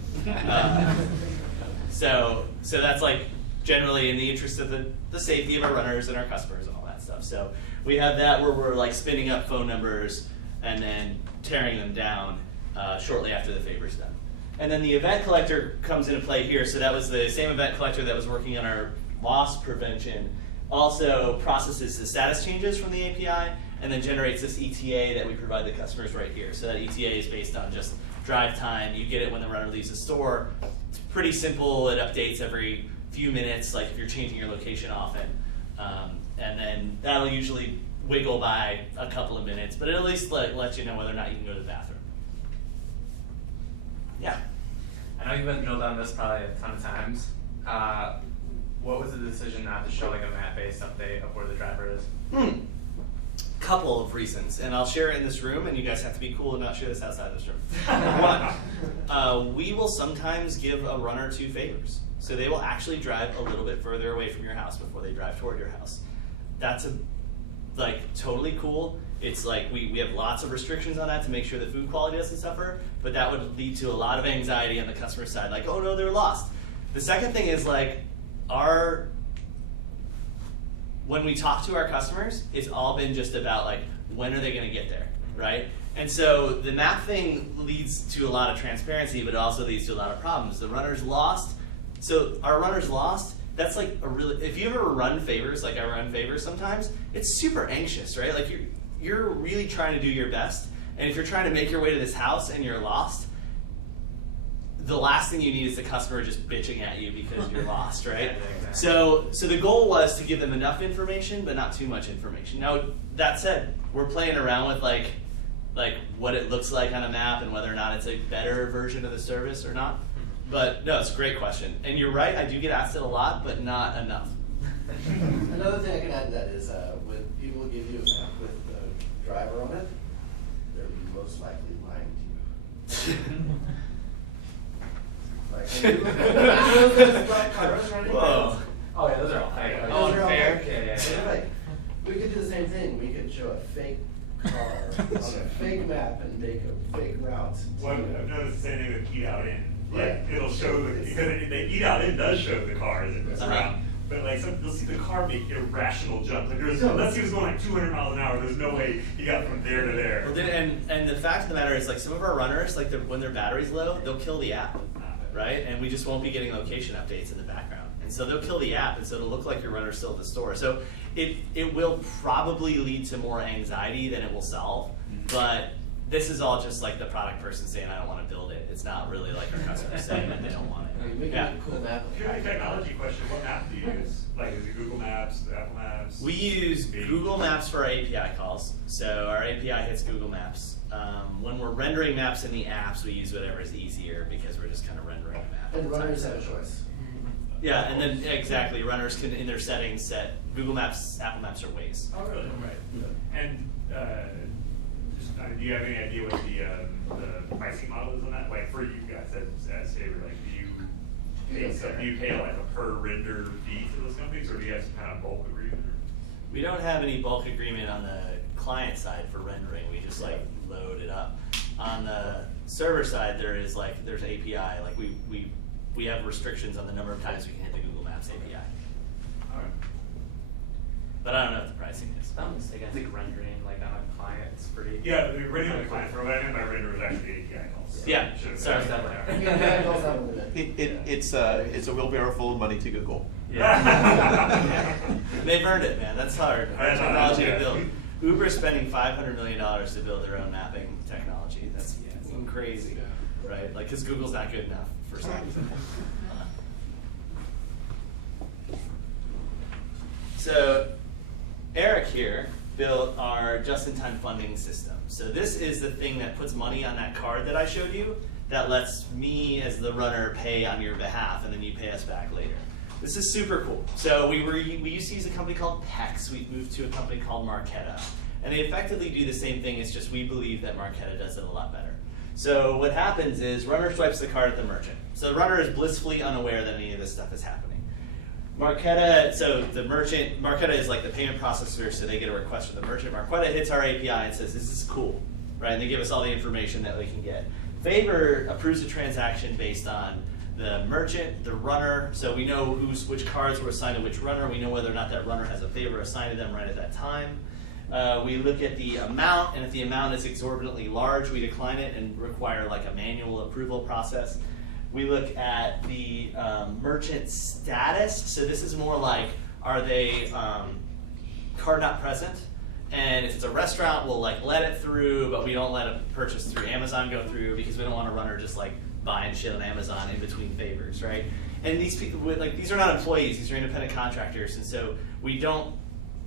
So that's like generally in the interest of the safety of our runners and our customers and all that stuff. So we have that where we're like spinning up phone numbers and then tearing them down shortly after the favor's done. And then the event collector comes into play here. So that was the same event collector that was working on our loss prevention. Also processes the status changes from the API and then generates this ETA that we provide the customers right here. So that ETA is based on just drive time. You get it when the runner leaves the store. It's pretty simple. It updates every few minutes, like if you're changing your location often. And then that'll usually wiggle by a couple of minutes, but it'll at least let you know whether or not you can go to the bathroom. Yeah. I know you've been drilled on this probably a ton of times. What was the decision not to show like a map-based update of where the driver is? Couple of reasons, and I'll share it in this room, and you guys have to be cool and not share this outside this room. One, we will sometimes give a runner 2 favors. So they will actually drive a little bit further away from your house before they drive toward your house. That's totally cool. It's like we have lots of restrictions on that to make sure the food quality doesn't suffer, but that would lead to a lot of anxiety on the customer side, like, oh no, they're lost. The second thing is like when we talk to our customers, it's all been just about like, when are they gonna get there, right? And so the map thing leads to a lot of transparency, but it also leads to a lot of problems. The runner's lost. So our runner's lost, that's like if you ever run favors, like I run favors sometimes, it's super anxious, right? Like you're really trying to do your best, and if you're trying to make your way to this house and you're lost, the last thing you need is the customer just bitching at you because you're lost, right? So the goal was to give them enough information, but not too much information. Now, that said, we're playing around with like what it looks like on a map and whether or not it's a better version of the service or not. But no, it's a great question. And you're right, I do get asked it a lot, but not enough. Another thing I can add to that is when people give you a map with the driver on it, they're most likely lying to you. Like, those black cars running. Whoa. Oh yeah, those are all fake. Oh, unfair. Yeah. Like, we could do the same thing. We could show a fake car on a fake map and make a fake route. I've noticed the same thing with Eat Out In. Like it'll show the because it does show the car as it goes around. But like, you'll see the car make irrational jumps. Like, unless he was going like 200 miles an hour, there's no way he got from there to there. Well, and the fact of the matter is, like, some of our runners, like, when their battery's low, they'll kill the app, right? And we just won't be getting location updates in the background. And so they'll kill the app, and so it'll look like your runner's still at the store. So it will probably lead to more anxiety than it will solve. But this is all just like the product person saying, I don't want to build it. It's not really like our customers saying that they don't want it. Yeah. Cool map. Purely technology question, what map do you use? Like, is it Google Maps, Apple Maps? We use Google Maps for our API calls. So our API hits Google Maps. When we're rendering maps in the apps, we use whatever is easier because we're just kind of rendering a map. And runners have a choice. Yeah, and then exactly, runners can, in their settings, set Google Maps, Apple Maps, or Waze. Oh, really? Right. And do you have any idea what the pricing model is on that? Like, for you guys as favor, like, do you pay like a per render fee to those companies, or do you have some kind of bulk agreement? We don't have any bulk agreement on the client side for rendering. We just like load it up. On the server side, there's API. Like we have restrictions on the number of times we can hit the Google Maps API. All right. But I don't know what the pricing is. If I'm mistaken, I think rendering like on a client is free. Yeah, the rendering on the client. For what I meant by render was actually API calls. Yeah. Sorry. It's a wheelbarrow full of money to Google. Yeah. They've earned it, man. That's hard. Hard technology to build. Uber's spending $500 million to build their own mapping technology. That's crazy, right? Like, because Google's not good enough for some reason. So, Eric here built our just-in-time funding system. So this is the thing that puts money on that card that I showed you that lets me as the runner pay on your behalf, and then you pay us back later. This is super cool. So we used to use a company called Pex. We moved to a company called Marqeta. And they effectively do the same thing, it's just we believe that Marqeta does it a lot better. So what happens is runner swipes the card at the merchant. So the runner is blissfully unaware that any of this stuff is happening. Marqeta is like the payment processor, so they get a request from the merchant. Marqeta hits our API and says, this is cool, right? And they give us all the information that we can get. Favor approves a transaction based on the merchant, the runner, so we know which cards were assigned to which runner. We know whether or not that runner has a favor assigned to them right at that time. We look at the amount, and if the amount is exorbitantly large, we decline it and require like a manual approval process. We look at the merchant status. So this is more like, are they card not present? And if it's a restaurant, we'll like let it through, but we don't let a purchase through Amazon go through because we don't want a runner just like buying shit on Amazon in between favors, right? And these people, these are not employees; these are independent contractors, and so we don't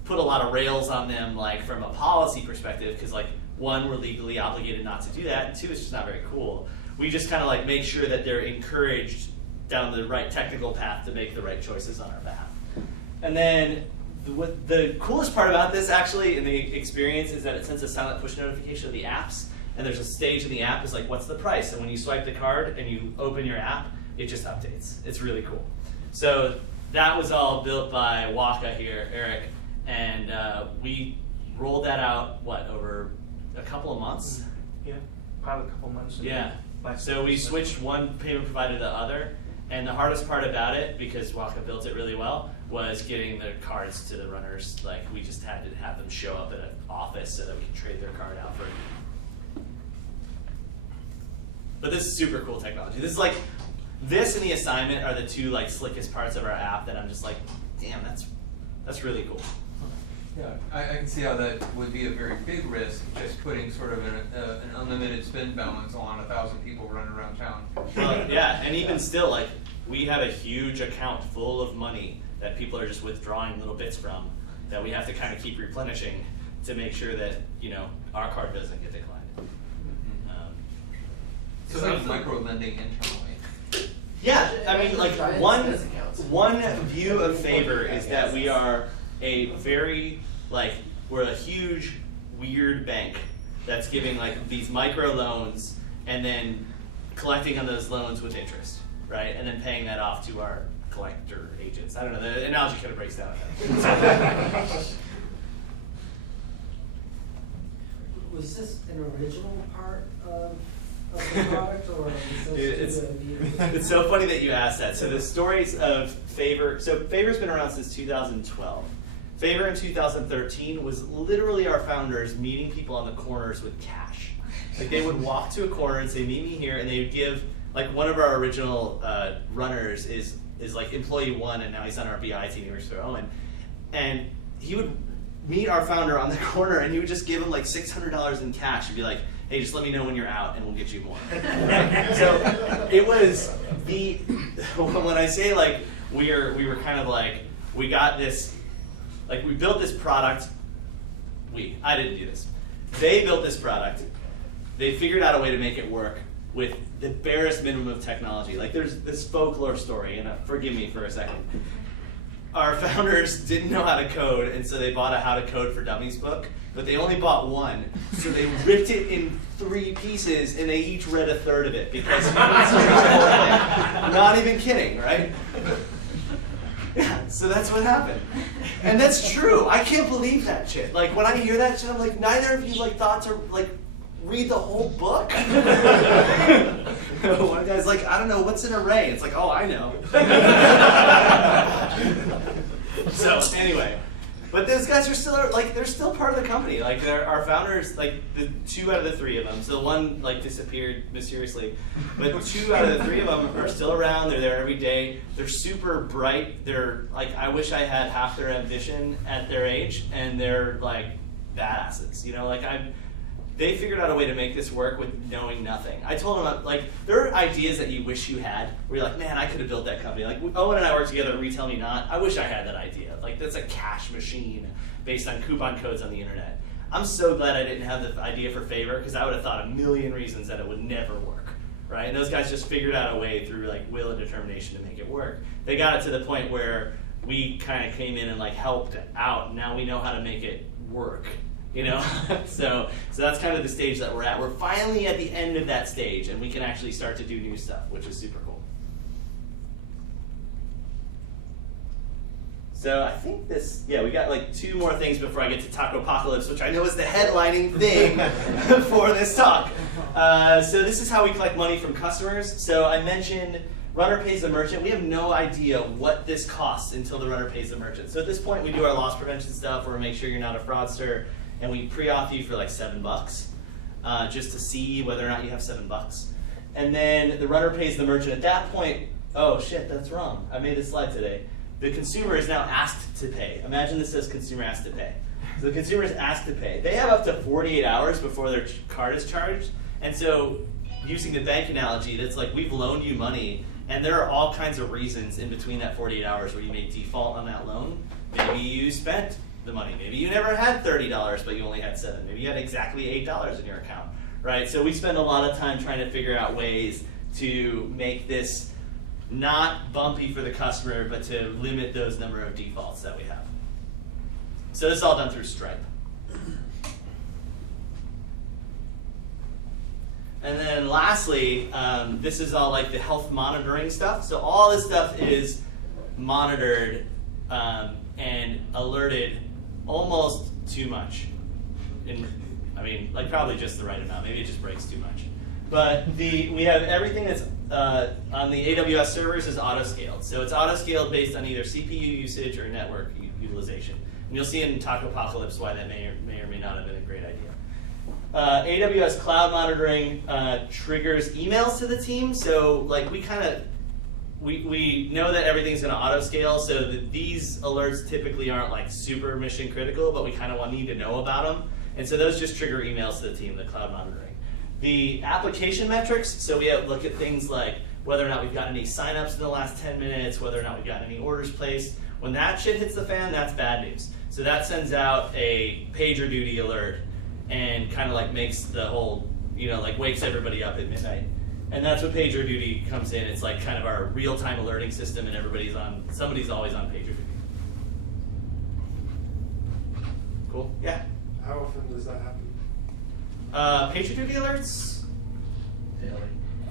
put a lot of rails on them, like from a policy perspective, because like one, we're legally obligated not to do that, and two, it's just not very cool. We just kind of like make sure that they're encouraged down the right technical path to make the right choices on our behalf. And then the coolest part about this actually in the experience is that it sends a silent push notification of the apps, and there's a stage in the app is like, what's the price? And when you swipe the card and you open your app, it just updates. It's really cool. So that was all built by Waka here, Eric, and we rolled that out, over a couple of months? Yeah, probably a couple of months. Yeah. So we switched one payment provider to the other, and the hardest part about it, because Waka built it really well, was getting the cards to the runners. Like, we just had to have them show up at an office so that we could trade their card out for it. But this is super cool technology. This is like, this and the assignment are the two like slickest parts of our app that I'm just like, damn, that's really cool. Yeah, I can see how that would be a very big risk, just putting sort of an unlimited spend balance on 1,000 people running around town. Well, yeah, and even still, like, we have a huge account full of money that people are just withdrawing little bits from that we have to kind of keep replenishing to make sure that, our card doesn't get declined. So that's micro lending internally. Yeah, I mean, like one view of Favor is that we are a very we're a huge weird bank that's giving like these micro loans and then collecting on those loans with interest, right? And then paying that off to our collector agents. I don't know. The analogy kind of breaks down. Was this an original part of of the product, or is It's so funny that you asked that. So the stories of Favor, so Favor's been around since 2012. Favor in 2013 was literally our founders meeting people on the corners with cash. Like they would walk to a corner and say, meet me here, and they would give, like one of our original runners is like employee 1, and now he's on our BI team, he works for Owen. And he would meet our founder on the corner, and he would just give him like $600 in cash and be like, hey, just let me know when you're out and we'll get you more. So it was when I say like we were kind of like, we got this, like we built this product, I didn't do this. They built this product, they figured out a way to make it work with the barest minimum of technology. Like there's this folklore story, and forgive me for a second. Our founders didn't know how to code, and so they bought a How to Code for Dummies book, but they only bought one. So they ripped it in 3 pieces, and they each read a third of it because not even kidding, right? Yeah, so that's what happened. And that's true. I can't believe that shit. Like when I hear that shit, I'm like, neither of you like thought to like read the whole book? One guy's like, I don't know, what's an array? It's like, oh, I know. So anyway, but those guys are still like, they're still part of the company. Like they're our founders, like the 2 out of the 3 of them. So one like disappeared mysteriously, but 2 out of the 3 of them are still around. They're there every day. They're super bright. They're like, I wish I had half their ambition at their age, and they're like badasses. You know, like they figured out a way to make this work with knowing nothing. I told them, like, there are ideas that you wish you had, where you're like, man, I could have built that company. Like, Owen and I worked together at Retail Me Not. I wish I had that idea. Like, that's a cash machine based on coupon codes on the internet. I'm so glad I didn't have the idea for Favor, because I would have thought a million reasons that it would never work, right? And those guys just figured out a way through, like, will and determination to make it work. They got it to the point where we kind of came in and, like, helped out. Now we know how to make it work. You know, so that's kind of the stage that we're at. We're finally at the end of that stage, and we can actually start to do new stuff, which is super cool. So I think we got like 2 more things before I get to Tacopacolypse, which I know is the headlining thing for this talk. So this is how we collect money from customers. So I mentioned runner pays the merchant. We have no idea what this costs until the runner pays the merchant. So at this point, we do our loss prevention stuff where we make sure you're not a fraudster. And we pre-auth you for like $7, just to see whether or not you have $7. And then the runner pays the merchant. At that point, oh shit, that's wrong. I made this slide today. The consumer is now asked to pay. Imagine this says consumer asked to pay. So the consumer is asked to pay. They have up to 48 hours before their card is charged. And so using the bank analogy, that's like we've loaned you money, and there are all kinds of reasons in between that 48 hours where you may default on that loan. Maybe you spent the money. Maybe you never had $30, but you only had $7. Maybe you had exactly $8 in your account, right? So we spend a lot of time trying to figure out ways to make this not bumpy for the customer, but to limit those number of defaults that we have. So this is all done through Stripe. And then lastly, this is all like the health monitoring stuff. So all this stuff is monitored and alerted almost too much. I mean, like probably just the right amount. Maybe it just breaks too much. But we have everything that's on the AWS servers is auto-scaled. So it's auto-scaled based on either CPU usage or network utilization. And you'll see in Tacopacolypse why that may or may not have been a great idea. AWS cloud monitoring triggers emails to the team. So like we know that everything's going to auto-scale, so that these alerts typically aren't like super mission critical, but we kind of need to know about them. And so those just trigger emails to the team, the cloud monitoring. The application metrics, so we look at things like whether or not we've gotten any signups in the last 10 minutes, whether or not we've gotten any orders placed. When that shit hits the fan, that's bad news. So that sends out a PagerDuty alert and kind of like makes the whole, like wakes everybody up at midnight. And that's what PagerDuty comes in. It's like kind of our real-time alerting system, and somebody's always on PagerDuty. Cool? Yeah? How often does that happen? PagerDuty alerts?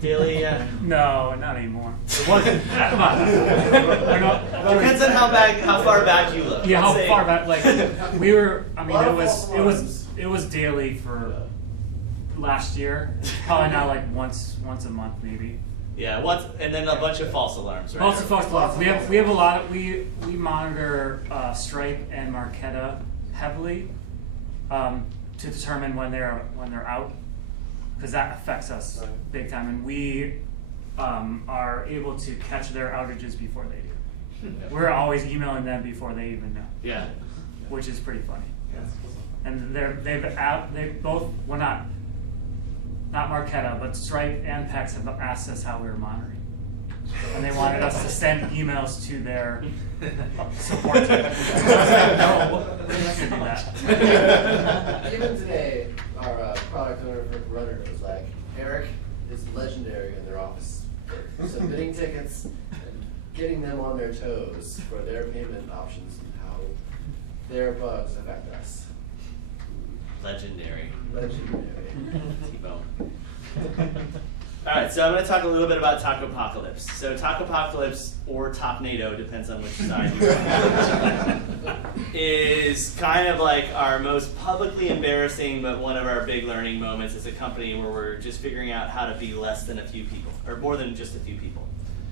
Daily, yeah. No, not anymore. It wasn't. Come on. Depends on how far back you look. Yeah, how far back? Like we were. I mean, it was daily for last year. Probably now like once a month maybe. Yeah, and then a bunch of false alarms, right? Also false alarms. We have a lot of, we monitor Stripe and Marqeta heavily to determine when they're out, because that affects us big time, and we are able to catch their outages before they do. We're always emailing them before they even know. Yeah. Which is pretty funny. And they've both, well, not Marqeta, but Stripe and Pex have asked us how we were monitoring. And they wanted us to send emails to their support team. No, we can't do that. Even today, our product owner for Runner was like, Eric is legendary in their office for submitting tickets and getting them on their toes for their payment options and how their bugs affect us. Legendary. T-Bone. Alright, so I'm going to talk a little bit about Tacopacolypse. So Tacopacolypse, or Topnado, depends on which side you're on, is kind of like our most publicly embarrassing, but one of our big learning moments as a company where we're just figuring out how to be less than a few people, or more than just a few people.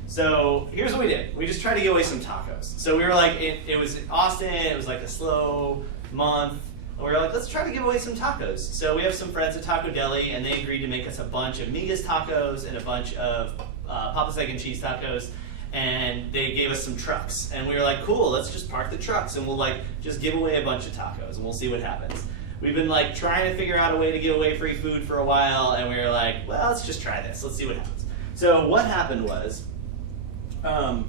So here's what we did. We just tried to give away some tacos. So we were like, it was in Austin, it was like a slow month, and we were like, let's try to give away some tacos. So we have some friends at Taco Deli, and they agreed to make us a bunch of Migas tacos and a bunch of Papa's Egg and Cheese tacos, and they gave us some trucks. And we were like, cool, let's just park the trucks, and we'll like just give away a bunch of tacos, and we'll see what happens. We've been like trying to figure out a way to give away free food for a while, and we were like, well, let's just try this. Let's see what happens. So what happened was,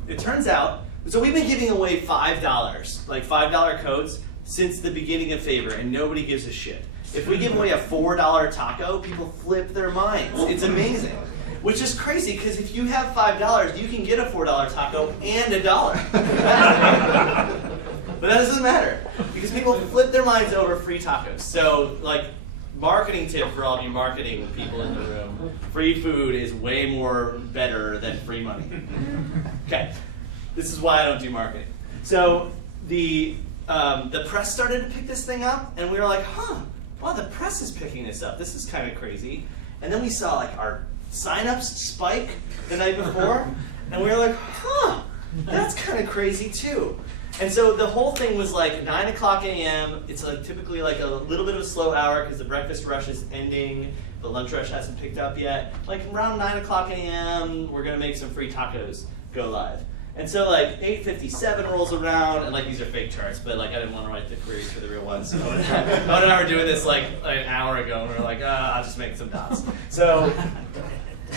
it turns out, so we've been giving away $5, like $5 codes, since the beginning of Favor, and nobody gives a shit. If we give away a $4 taco, people flip their minds. It's amazing. Which is crazy, because if you have $5, you can get a $4 taco and $1. But that doesn't matter, because people flip their minds over free tacos. So, like, marketing tip for all of you marketing people in the room, free food is way more better than free money. Okay, this is why I don't do marketing. So the press started to pick this thing up, and we were like, wow, the press is picking this up. This is kind of crazy. And then we saw like our signups spike the night before, and we were like, that's kind of crazy too. And so the whole thing was like 9 o'clock a.m. It's like typically like a little bit of a slow hour because the breakfast rush is ending. The lunch rush hasn't picked up yet. Like around 9 o'clock a.m., we're going to make some free tacos go live. And so like 8:57 rolls around, and like these are fake charts, but like I didn't want to write the queries for the real ones. So Owen and I were doing this like an hour ago, and we were like, I'll just make some dots. So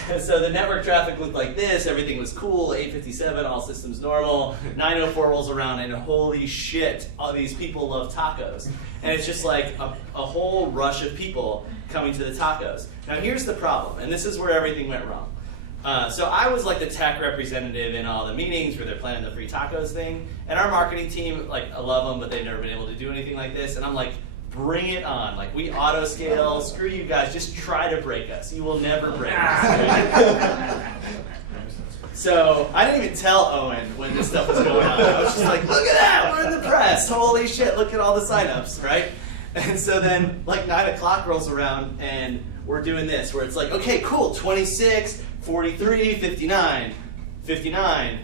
the network traffic looked like this. Everything was cool. 8:57, all systems normal. 9:04 rolls around, and holy shit, all these people love tacos. And it's just like a whole rush of people coming to the tacos. Now here's the problem, and this is where everything went wrong. So I was like the tech representative in all the meetings where they're planning the free tacos thing. And our marketing team, like I love them, but they've never been able to do anything like this. And I'm like, bring it on. Like we auto scale, screw you guys, just try to break us. You will never break us. So I didn't even tell Owen when this stuff was going on. I was just like, look at that, we're in the press. Holy shit, look at all the signups, right? And so then like 9 o'clock rolls around and we're doing this where it's like, okay, cool, 26, 43, 59, 59,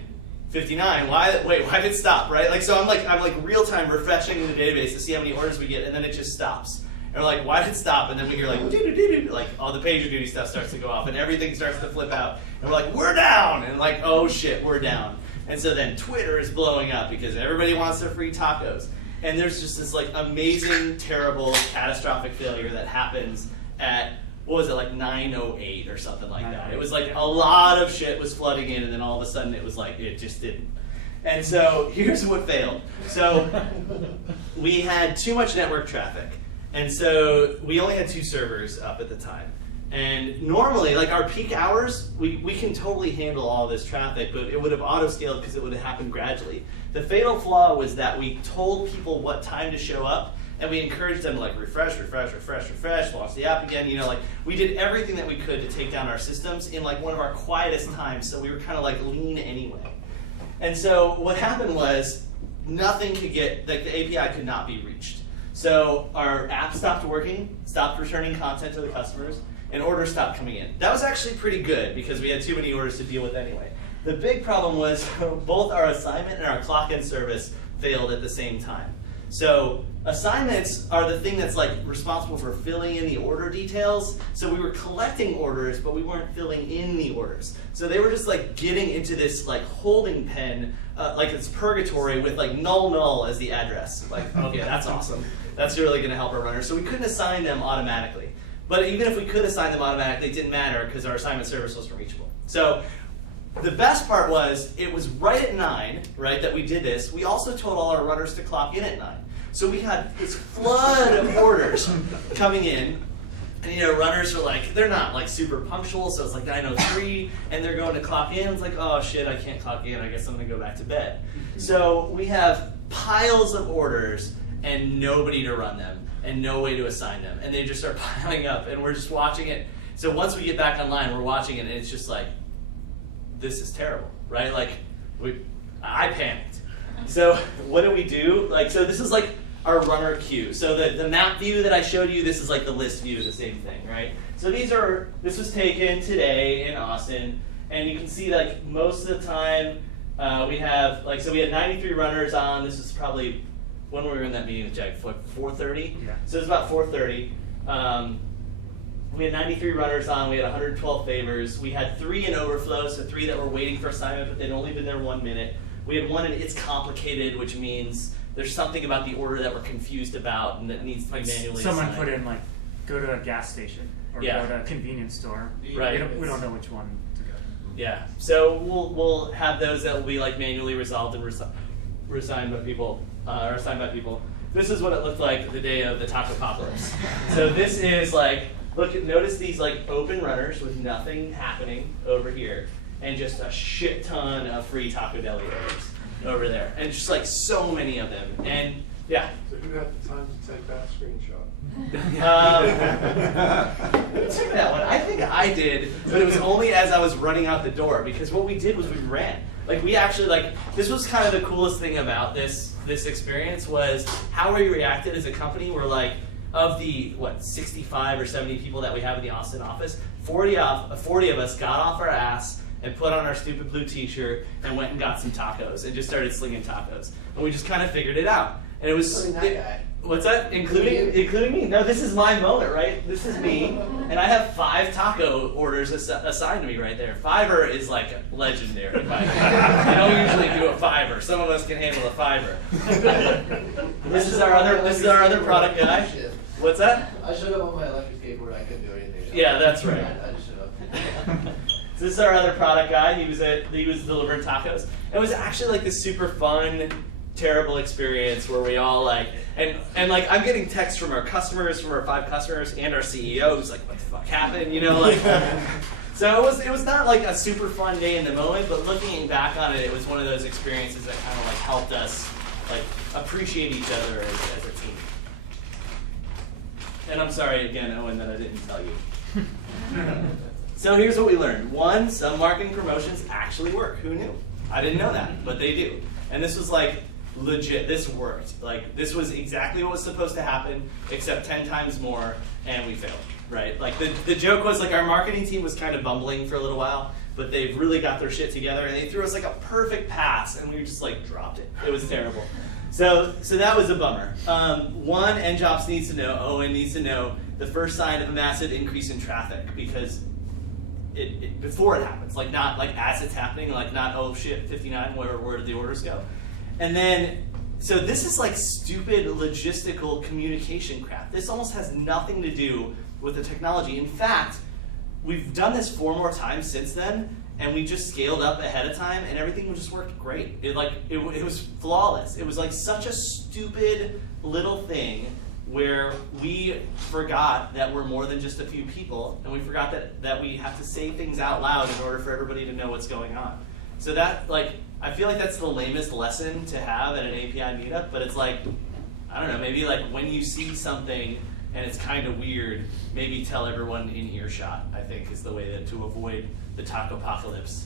59. Why did it stop, right? Like, so I'm like real time refreshing the database to see how many orders we get, and then it just stops. And we're like, why did it stop? And then we hear like, doo-doo-doo-doo, like all the PagerDuty stuff starts to go off, and everything starts to flip out. And we're like, we're down! And like, oh shit, we're down. And so then Twitter is blowing up because everybody wants their free tacos. And there's just this like amazing, terrible, catastrophic failure that happens at, what was it, like 9:08 or something like that. It was like a lot of shit was flooding in, and then all of a sudden it was like, it just didn't. And so here's what failed. So we had too much network traffic. And so we only had 2 servers up at the time. And normally, like our peak hours, we can totally handle all this traffic, but it would have auto-scaled because it would have happened gradually. The fatal flaw was that we told people what time to show up, and we encouraged them to like refresh, launch the app again. You know, like we did everything that we could to take down our systems in like one of our quietest times, so we were kind of like lean anyway. And so what happened was nothing could get, like the API could not be reached. So our app stopped working, stopped returning content to the customers, and orders stopped coming in. That was actually pretty good because we had too many orders to deal with anyway. The big problem was both our assignment and our clock-in service failed at the same time. So assignments are the thing that's like responsible for filling in the order details. So we were collecting orders, but we weren't filling in the orders. So they were just like getting into this like holding pen, like it's purgatory with like null as the address. Like, okay, that's awesome. That's really gonna help our runners. So we couldn't assign them automatically. But even if we could assign them automatically, it didn't matter because our assignment service was reachable. So the best part was it was right at 9, right, that we did this. We also told all our runners to clock in at 9. So we had this flood of orders coming in. And runners are like, they're not like super punctual, so it's like 9:03, and they're going to clock in. It's like, oh shit, I can't clock in. I guess I'm gonna go back to bed. So we have piles of orders and nobody to run them and no way to assign them. And they just start piling up and we're just watching it. So once we get back online, we're watching it and it's just like, this is terrible, right? Like, I panicked. So what do we do? Like, so this is like our runner queue. So the map view that I showed you, this is like the list view, the same thing, right? So this was taken today in Austin, and you can see like most of the time we have, like, so we had 93 runners on. This is probably when we were in that meeting with Jack, 4:30? Yeah. So it's about 4:30. We had 93 runners on, we had 112 favors. We had 3 in overflow, so 3 that were waiting for assignment, but they'd only been there 1 minute. We had 1 in it's complicated, which means there's something about the order that we're confused about and that needs to be manually Someone assigned. put in like, go to a gas station or go to a convenience store. Right. We don't know which one to go to. Yeah, so we'll have those that will be like manually resolved and assigned by people. This is what it looked like the day of the Tacopacolypse. So this is like, notice these like open runners with nothing happening over here, and just a shit ton of free Taco Deli orders over there, and just like so many of them. And yeah. So who had the time to take that screenshot? Check that one. I think I did, but it was only as I was running out the door, because what we did was we ran. Like we actually this was kind of the coolest thing about this experience was how we reacted as a company. We're like, of the 65 or 70 people that we have in the Austin office, 40 of us got off our ass and put on our stupid blue t-shirt and went and got some tacos and just started slinging tacos. And we just kind of figured it out. And it was what's that? Including me? No, this is my moment, right? This is me, and I have 5 taco orders assigned to me right there. 5er is like legendary. I don't usually do a 5er. Some of us can handle a 5er. This is our other product guy. What's that? I showed up on my electric skateboard. I couldn't do anything. Yeah, that's right. I just showed up. So this is our other product guy. He was delivering tacos. It was actually like this super fun, terrible experience where we all like, and like I'm getting texts from our customers, from our 5 customers, and our CEO who's like, what the fuck happened? So it was not like a super fun day in the moment, but looking back on it, it was one of those experiences that kind of like helped us like appreciate each other as a team. And I'm sorry again, Owen, that I didn't tell you. So here's what we learned. 1, some marketing promotions actually work. Who knew? I didn't know that, but they do. And this was like legit. This worked. Like this was exactly what was supposed to happen, except 10 times more, and we failed. Right? Like the joke was like our marketing team was kind of bumbling for a little while, but they've really got their shit together, and they threw us like a perfect pass, and we just like dropped it. It was terrible. So that was a bummer. 1, NJOPS needs to know, Owen needs to know, the first sign of a massive increase in traffic, because it before it happens, like not like as it's happening, like not, oh shit, 59, where did the orders go? And then, so this is like stupid logistical communication crap. This almost has nothing to do with the technology. In fact, we've done this 4 more times since then, and we just scaled up ahead of time, and everything just worked great. It was flawless. It was like such a stupid little thing where we forgot that we're more than just a few people, and we forgot that we have to say things out loud in order for everybody to know what's going on. So that, like, I feel like that's the lamest lesson to have at an API meetup, but it's like, I don't know, maybe like when you see something and it's kind of weird, maybe tell everyone in earshot, I think, is the way to avoid the Tacopacolypse.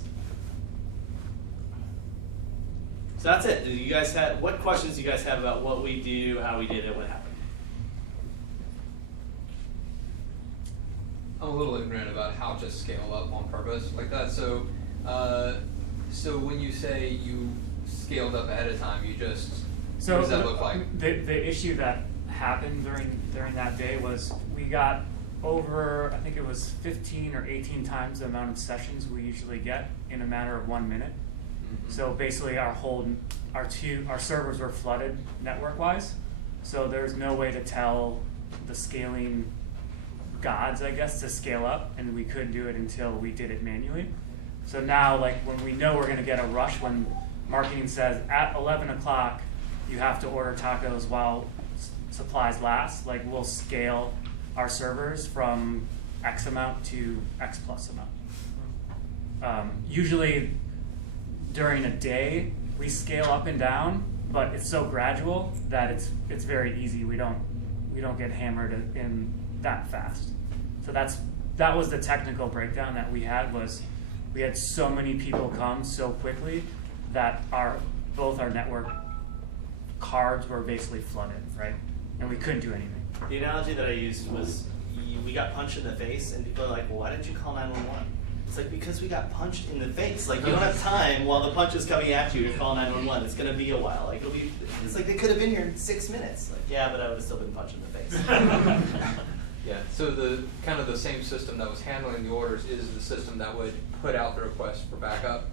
So that's it. What questions do you guys have about what we do, how we did it, what happened? I'm a little ignorant about how to scale up on purpose like that. So, so when you say you scaled up ahead of time, you just what does that look like? The issue that happened during that day was we got over, I think it was 15 or 18 times the amount of sessions we usually get in a matter of 1 minute. Mm-hmm. So basically our servers were flooded network-wise, so there's no way to tell the scaling gods, I guess, to scale up, and we couldn't do it until we did it manually. So now, like, when we know we're going to get a rush, when marketing says at 11 o'clock you have to order tacos while supplies last, like, we'll scale our servers from X amount to X plus amount. Usually during a day we scale up and down, but it's so gradual that it's very easy. We don't get hammered in that fast. So that was the technical breakdown that we had. Was we had so many people come so quickly that both our network cards were basically flooded, right? And we couldn't do anything. The analogy that I used was we got punched in the face, and people are like, well, why didn't you call 911? It's like, because we got punched in the face. Like, you don't have time while the punch is coming at you to call 911. It's going to be a while. Like, it's like they could have been here in 6 minutes. Like, yeah, but I would have still been punched in the face. Yeah, so the kind of the same system that was handling the orders is the system that would put out the request for backup.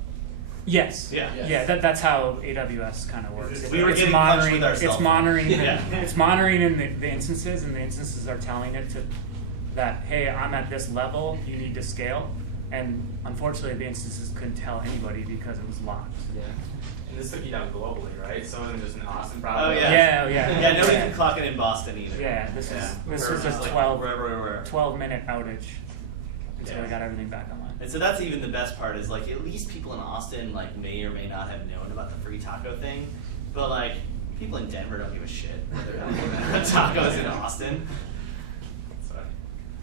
Yes. Yeah. Yeah. That's how AWS kind of works. We were getting punched with ourselves. It's monitoring. Yeah. It's monitoring in the instances, and the instances are telling it that, hey, I'm at this level. You need to scale. And unfortunately, the instances couldn't tell anybody because it was locked. Yeah. And this took you down globally, right? Someone just in Austin Oh probably. yeah. Yeah. Nobody can clock it in Boston either. Yeah. This was just a like 12-minute outage until we got everything back online. And so that's even the best part is, like, at least people in Austin, like, may or may not have known about the free taco thing, but, like, people in Denver don't give a shit whether tacos in Austin.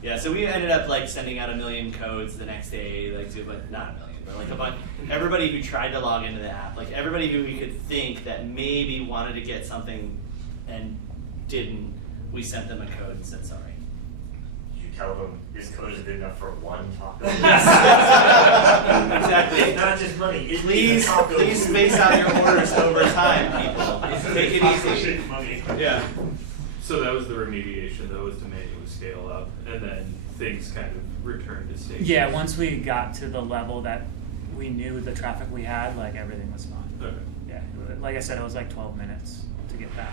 Yeah, so we ended up, like, sending out 1 million codes the next day, like, to, but not 1 million, but like a bunch. Everybody who tried to log into the app, like everybody who we could think that maybe wanted to get something and didn't, we sent them a code and said sorry. You tell them this code is good enough for one taco. Exactly. It's not just money. It's Please space out your orders over time, people. Take it easy. Money. Yeah. So that was the remediation, though, was to manually scale up, and then things kind of returned to state. Yeah, once we got to the level that we knew the traffic we had, like, everything was fine. Okay. Yeah, like I said, it was like 12 minutes to get back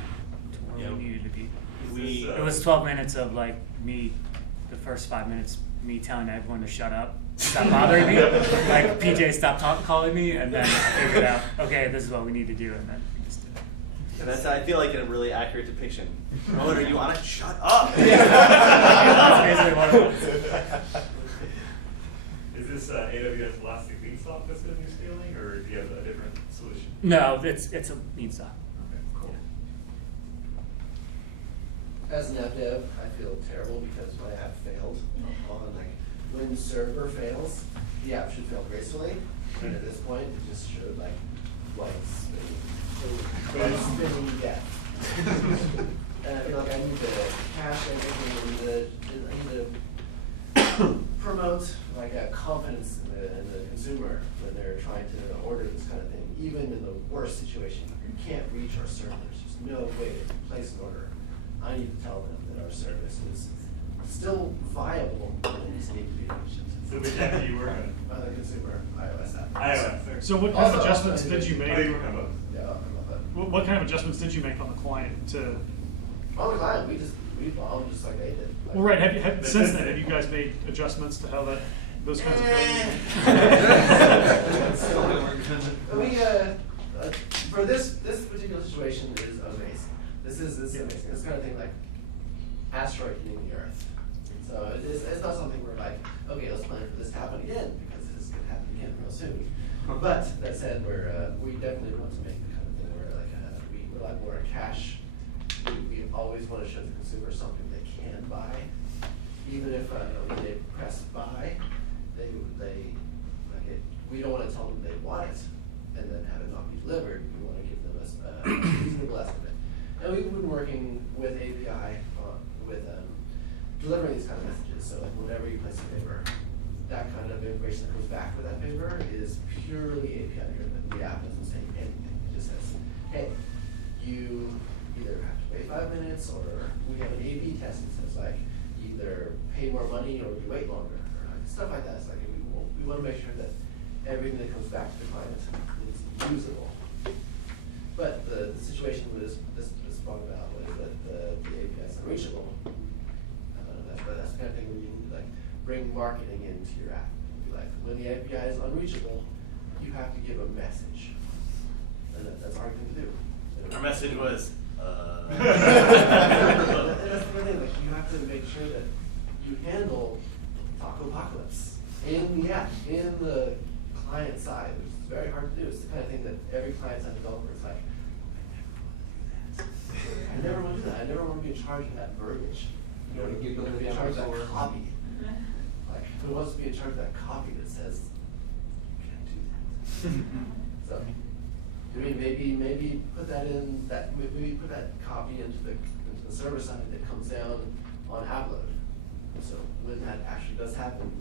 to where we needed to be. It was 12 minutes of, like, me, the first 5 minutes, me telling everyone to shut up, stop bothering me. Like, PJ stopped calling me, and then I figured out, okay, this is what we need to do, and then we just did it. And that's, I feel like, a really accurate depiction. Roland, are you on it? Shut up! That's basically what it was. Is this AWS Elastic Beanstalk that's doing your scaling, or do you have a different solution? No, it's a Beanstalk. Okay, cool. As an app dev, I feel terrible because my app failed on, like, when the server fails, the app should fail gracefully, and at this point, it just showed, like, lights spinning death. And I feel like I need to cache everything, I need to promote, like, a confidence in the consumer when they're trying to order this kind of thing. Even in the worst situation, you can't reach our servers. There's no way to place an order. I need to tell them that our service is still viable, and it just needs to be reached. So which app do you work on? The consumer iOS app. iOS. So what kind of adjustments did you make? Oh, you work on both. Yeah, I love that. What kind of adjustments did you make on the client to? On the client, we bombed just like they did. Like, Well, right. Since then, have you guys made adjustments to how those kinds of we for this particular situation is amazing. This is amazing. It's kind of thing like asteroid hitting the Earth. So it's not something we're like, okay, let's plan for this to happen again because this is going to happen again real soon. But that said, we definitely want to make the kind of thing where like we rely more on cash. We always want to show the consumer something they can buy, even if when they press buy, they like it. We don't want to tell them they want it and then have it not be delivered. We want to give them a reasonable estimate. And we've been working with API with delivering these kind of messages. So like whenever you place place a favor, that kind of information that comes back with that favor is purely API driven. The app doesn't say anything. It just says, hey, you either have to wait 5 minutes, or we have an A/B test that says like either pay more money or you wait longer, or like stuff like that. It's like we want to make sure that everything that comes back to the client is usable. But the situation with this bug about was that the API is unreachable. That's the kind of thing where you need to like bring marketing into your app. Be like, when the API is unreachable, you have to give a message, and that's a hard thing to do. Our message was. And that's the thing. Like, you have to make sure that you handle Tacopacolypse in the app, in the client side, which is very hard to do. It's the kind of thing that every client-side developer is like, I never want to do that. I never want to be in charge of that verbiage. You know, you want to be in charge of that copy. Like, who wants to be in charge of that copy that says you can't do that? So, I mean, maybe put that in that. Maybe put that copy into the server side that comes down on upload. So when that actually does happen,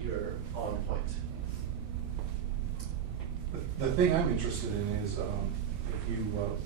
you're on point. The thing I'm interested in is if you,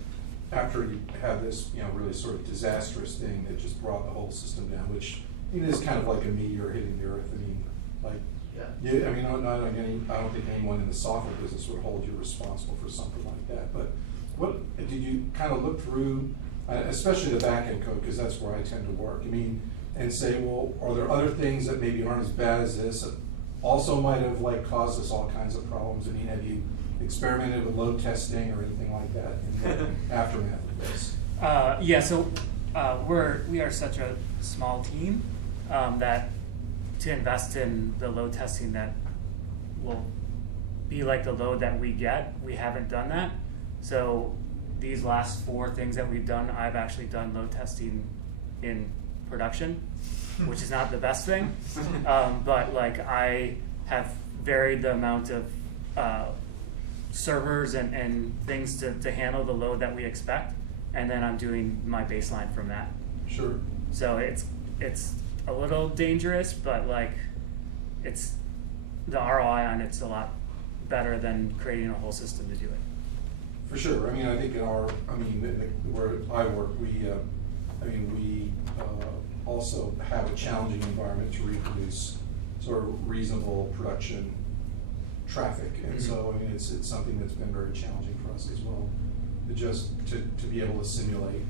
after you have this, really sort of disastrous thing that just brought the whole system down, which is kind of like a meteor hitting the earth. I mean, like, yeah. I mean, I don't think anyone in the software business would hold you responsible for something like that. But what did you kind of look through, especially the back-end code, because that's where I tend to work. I mean, and say, well, are there other things that maybe aren't as bad as this that also might have like caused us all kinds of problems? I mean, have you experimented with load testing or anything like that in the aftermath of this? Yeah, so we are such a small team that to invest in the load testing that will be like the load that we get, we haven't done that. So these last 4 things that we've done, I've actually done load testing in production, which is not the best thing. But like I have varied the amount of servers and things to handle the load that we expect, and then I'm doing my baseline from that. Sure. So it's a little dangerous, but like it's the ROI on it's a lot better than creating a whole system to do it. For sure. I mean, I think where I work, we also have a challenging environment to reproduce sort of reasonable production traffic, and so I mean it's something that's been very challenging for us as well. To be able to simulate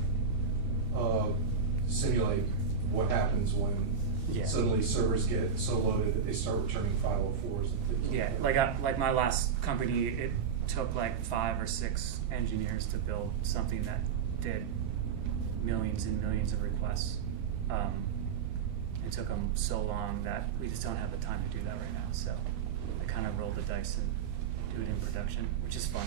what happens when suddenly servers get so loaded that they start returning 504s and things like that. Like my last company, it took like 5 or 6 engineers to build something that did millions and millions of requests. It took them so long that we just don't have the time to do that right now. So I kind of roll the dice and do it in production, which is fun.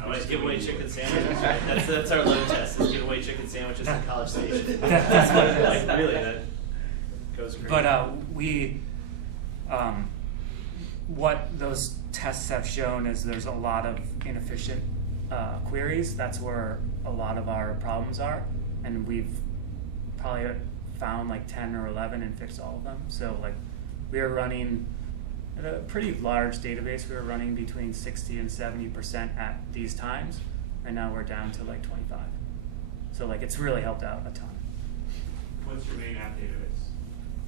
I always give away chicken sandwiches. Right? That's our load test. Is give away chicken sandwiches at College Station. That's what it is. Like, really, that goes great. But what those tests have shown is there's a lot of inefficient queries. That's where a lot of our problems are, and we've probably found like 10 or 11 and fixed all of them. So like we are running at a pretty large database. We were running between 60 and 70% at these times, and now we're down to like 25. So like it's really helped out a ton. What's your main app database?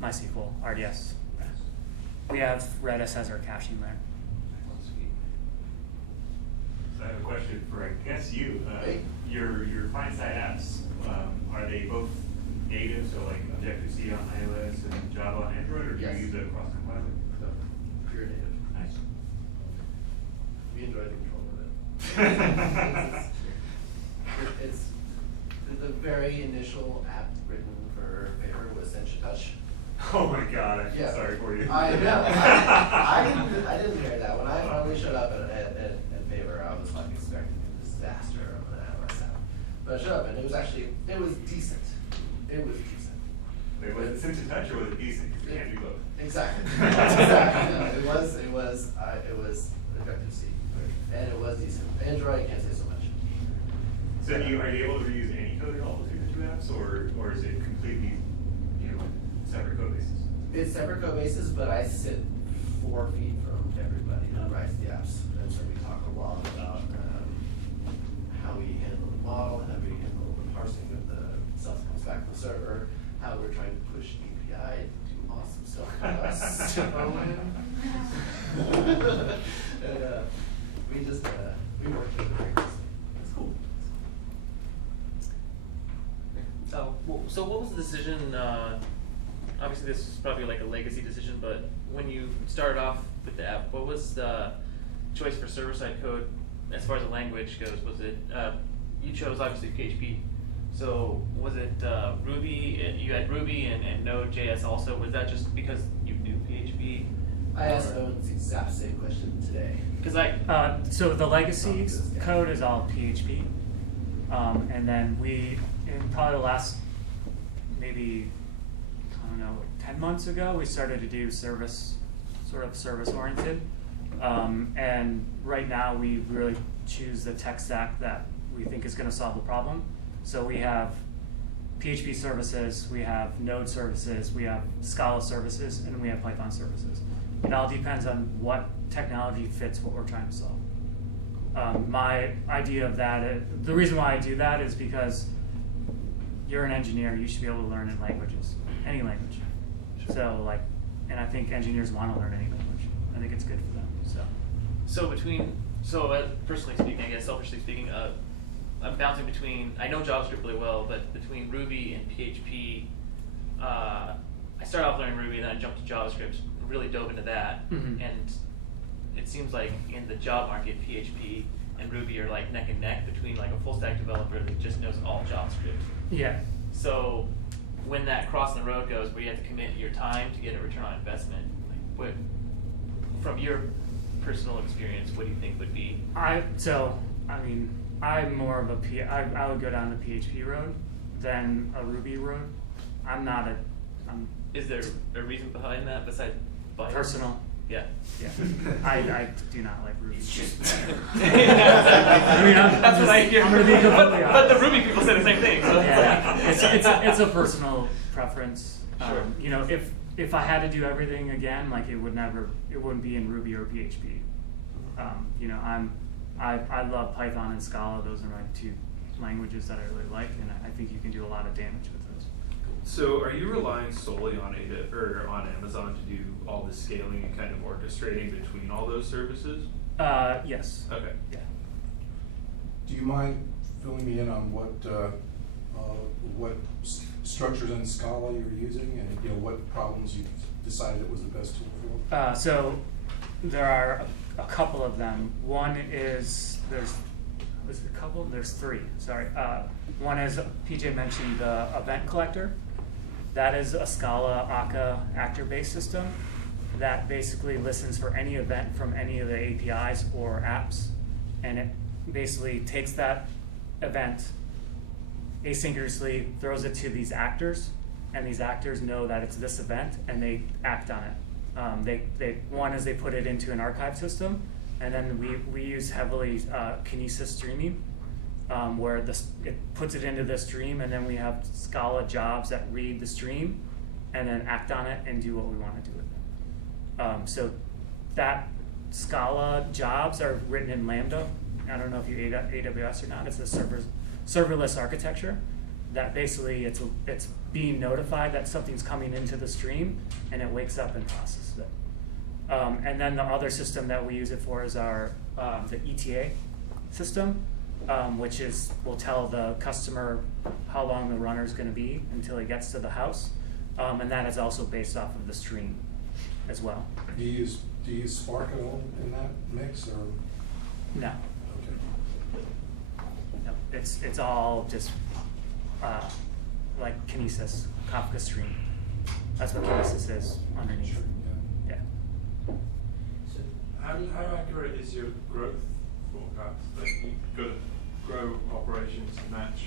MySQL, RDS. We have Redis as our caching layer. So I have a question for, I guess, you. Your client-side apps, are they both native, so like Objective-C on iOS and Java on Android, or do you use a cross-compiler? Pure native. Nice. We enjoy the control of it. It's the very initial app written for Favor was Sencha Touch. Oh my God! I feel sorry for you. I know. I didn't hear that when I finally showed up at Favor. I was like expecting a disaster of an iOS app, but I showed up and it was decent. It was decent. Wait, was it Sencha Touch or was it decent? Because you can't do both. Exactly. Exactly. No, it was Objective-C, and it was decent. Android, I can't say so much. So are you able to reuse any code at all between the 2 apps, or is it completely, separate code bases? It's separate code bases, but I sit 4 feet from everybody who writes the apps. And so we talk a lot about how we handle the model, how we handle the parsing of the stuff that comes back from the server, how we're trying to push API to do awesome stuff for us. And we just, we work together very closely. It's cool. So what was the decision, obviously this is probably like a legacy decision, but when you started off with the app, what was the choice for server-side code as far as the language goes? Was it, you chose obviously PHP, so was it Ruby, you had Ruby and Node.js also, was that just because you knew PHP? I asked Owen the exact same question today. So the legacy code is all PHP, and then we, in probably the last maybe, I don't know, 10 months ago, we started to do service oriented, and right now we really choose the tech stack that we think is going to solve the problem. So we have PHP services, we have Node services, we have Scala services, and we have Python services. It all depends on what technology fits what we're trying to solve. My idea of that, the reason why I do that is because you're an engineer, you should be able to learn in languages, any language. So like, and I think engineers want to learn any language. I think it's good for them, so. Personally speaking, I guess, selfishly speaking, I'm bouncing between, I know JavaScript really well, but between Ruby and PHP, I started off learning Ruby and then I jumped to JavaScript, really dove into that, and it seems like in the job market, PHP and Ruby are like neck and neck between like a full stack developer that just knows all JavaScript. Yeah. So when that crossing the road goes where you have to commit your time to get a return on investment, like what, from your personal experience, what do you think would be? I'm more of I would go down the PHP road than a Ruby road. Is there a reason behind that besides bias? Personal. Yeah. Yeah. I do not like Ruby. That's what I hear. I'm gonna be completely honest. But the Ruby people say the same thing. So. Yeah. It's a personal preference. Sure. If I had to do everything again, like it wouldn't be in Ruby or PHP. I love Python and Scala. Those are my two languages that I really like, and I think you can do a lot of damage with those. So are you relying solely on on Amazon to do all the scaling and kind of orchestrating between all those services? Yes. Okay. Yeah. Do you mind filling me in on what structures in Scala you're using, and what problems you decided it was the best tool for? So there are a couple of them. One is there's three. Sorry. One is PJ mentioned the event collector. That is a Scala Akka actor-based system that basically listens for any event from any of the APIs or apps, and it basically takes that event asynchronously, throws it to these actors, and these actors know that it's this event, and they act on it. One is they put it into an archive system, and then we use heavily Kinesis streaming, where it puts it into the stream, and then we have Scala jobs that read the stream and then act on it and do what we want to do with it. So that Scala jobs are written in Lambda. I don't know if you AWS or not. It's a serverless architecture that basically it's being notified that something's coming into the stream, and it wakes up and processes it. And then the other system that we use it for is our the ETA system, which will tell the customer how long the runner is going to be until he gets to the house, and that is also based off of the stream as well. Do you use Spark at all in that mix, or no? Okay. No, it's all just like Kinesis, Kafka stream. That's what Kinesis is underneath. Sure, yeah. So how accurate is your growth forecast? Like you've got to grow operations to match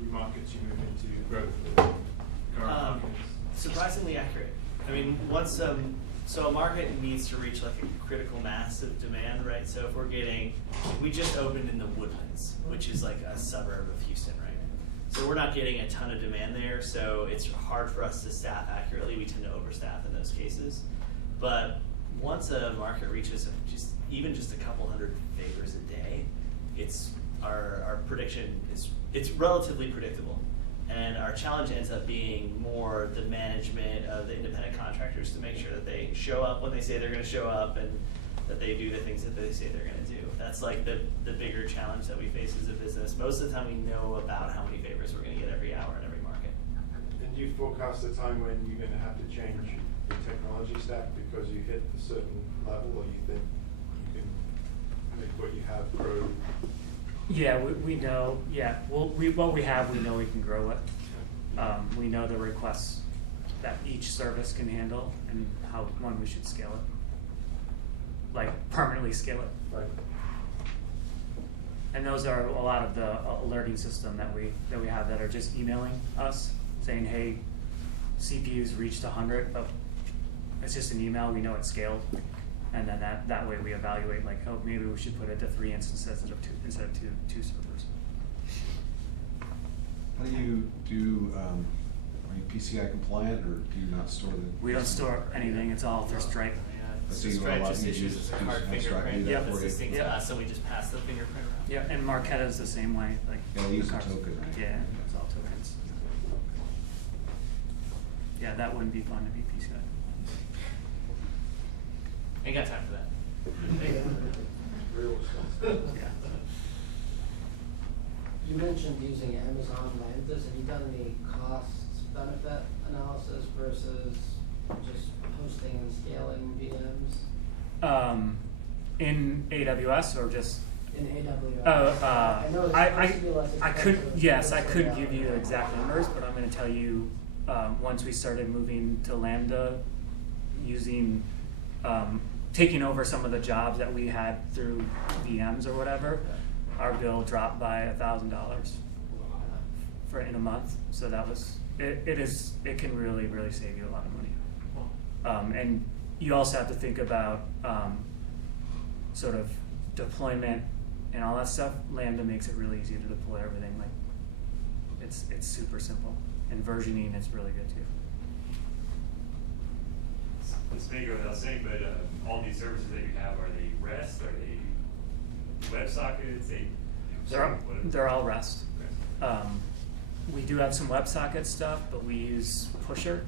new markets you move into, growth of current markets. Surprisingly accurate. I mean, once so a market needs to reach like a critical mass of demand, right? So if we just opened in the Woodlands, which is like a suburb of Houston, right? So we're not getting a ton of demand there, so it's hard for us to staff accurately. We tend to overstaff in those cases. But once a market reaches even just a couple hundred favors a day, it's our prediction it's relatively predictable. And our challenge ends up being more the management of the independent contractors to make sure that they show up when they say they're going to show up and that they do the things that they say they're going to do. That's like the bigger challenge that we face as a business. Most of the time we know about how many favors we're going to get every hour in every market. And do you forecast a time when you're going to have to change your technology stack because you hit a certain level, or you think you can make what you have grow? Yeah, we know. Yeah, what we have, we know we can grow it. We know the requests that each service can handle and how we should scale it, like permanently scale it. Right. And those are a lot of the alerting system that we have that are just emailing us saying, hey, CPU's reached 100, but it's just an email. We know it's scaled. And then that way we evaluate, like, oh, maybe we should put it to 3 instances instead of two servers. How do you do, are you PCI compliant, or do you not store the? We don't store anything, it's all through Stripe. So you Stripe allow just you issues use us a card fingerprint that that's for you? distinct to us, so we just pass the fingerprint around. Yeah, and Marqeta's the same way, like. Yeah, they use a cards. token, right? Yeah, it's all tokens. Yeah, that wouldn't be fun to be PCI. Ain't got time for that. Real stuff. Yeah. You mentioned using Amazon Lambdas. Have you done any cost-benefit analysis versus just hosting and scaling VMs? In AWS or just? In AWS. I know it's supposed to be less I could, expensive, yes, but I it's could around give you there. exact numbers, but I'm gonna tell you, once we started moving to Lambda, using, taking over some of the jobs that we had through VMs or whatever, our bill dropped by $1,000 in a month. So that was, it can really, really save you a lot of money. And you also have to think about sort of deployment and all that stuff. Lambda makes it really easy to deploy everything. Like it's super simple, and versioning is really good too. This may go without saying, but all these services that you have, are they REST? Are they WebSockets? They're all REST. We do have some WebSocket stuff, but we use Pusher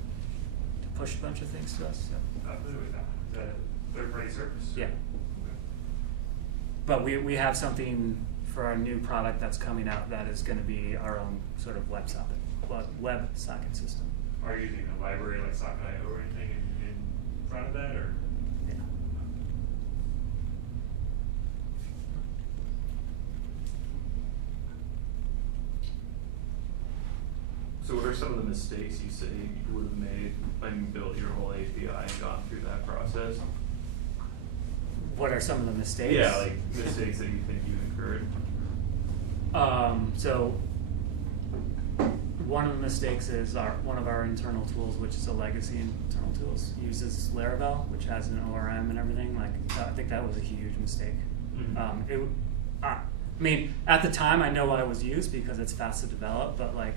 to push a bunch of things to us. So. Not familiar with that. Is that a third-party service? Yeah. But we have something for our new product that's coming out that is going to be our own sort of WebSocket system. Are you using a library like Socket.io or anything in front of that, or? Yeah. So what are some of the mistakes you say you would have made when you built your whole API and gone through that process? What are some of the mistakes? Yeah, like mistakes that you think you incurred. So one of the mistakes is one of our internal tools, which is a legacy internal tools, uses Laravel, which has an ORM and everything. Like I think that was a huge mistake. Mm-hmm. I mean, at the time, I know why it was used because it's fast to develop, but like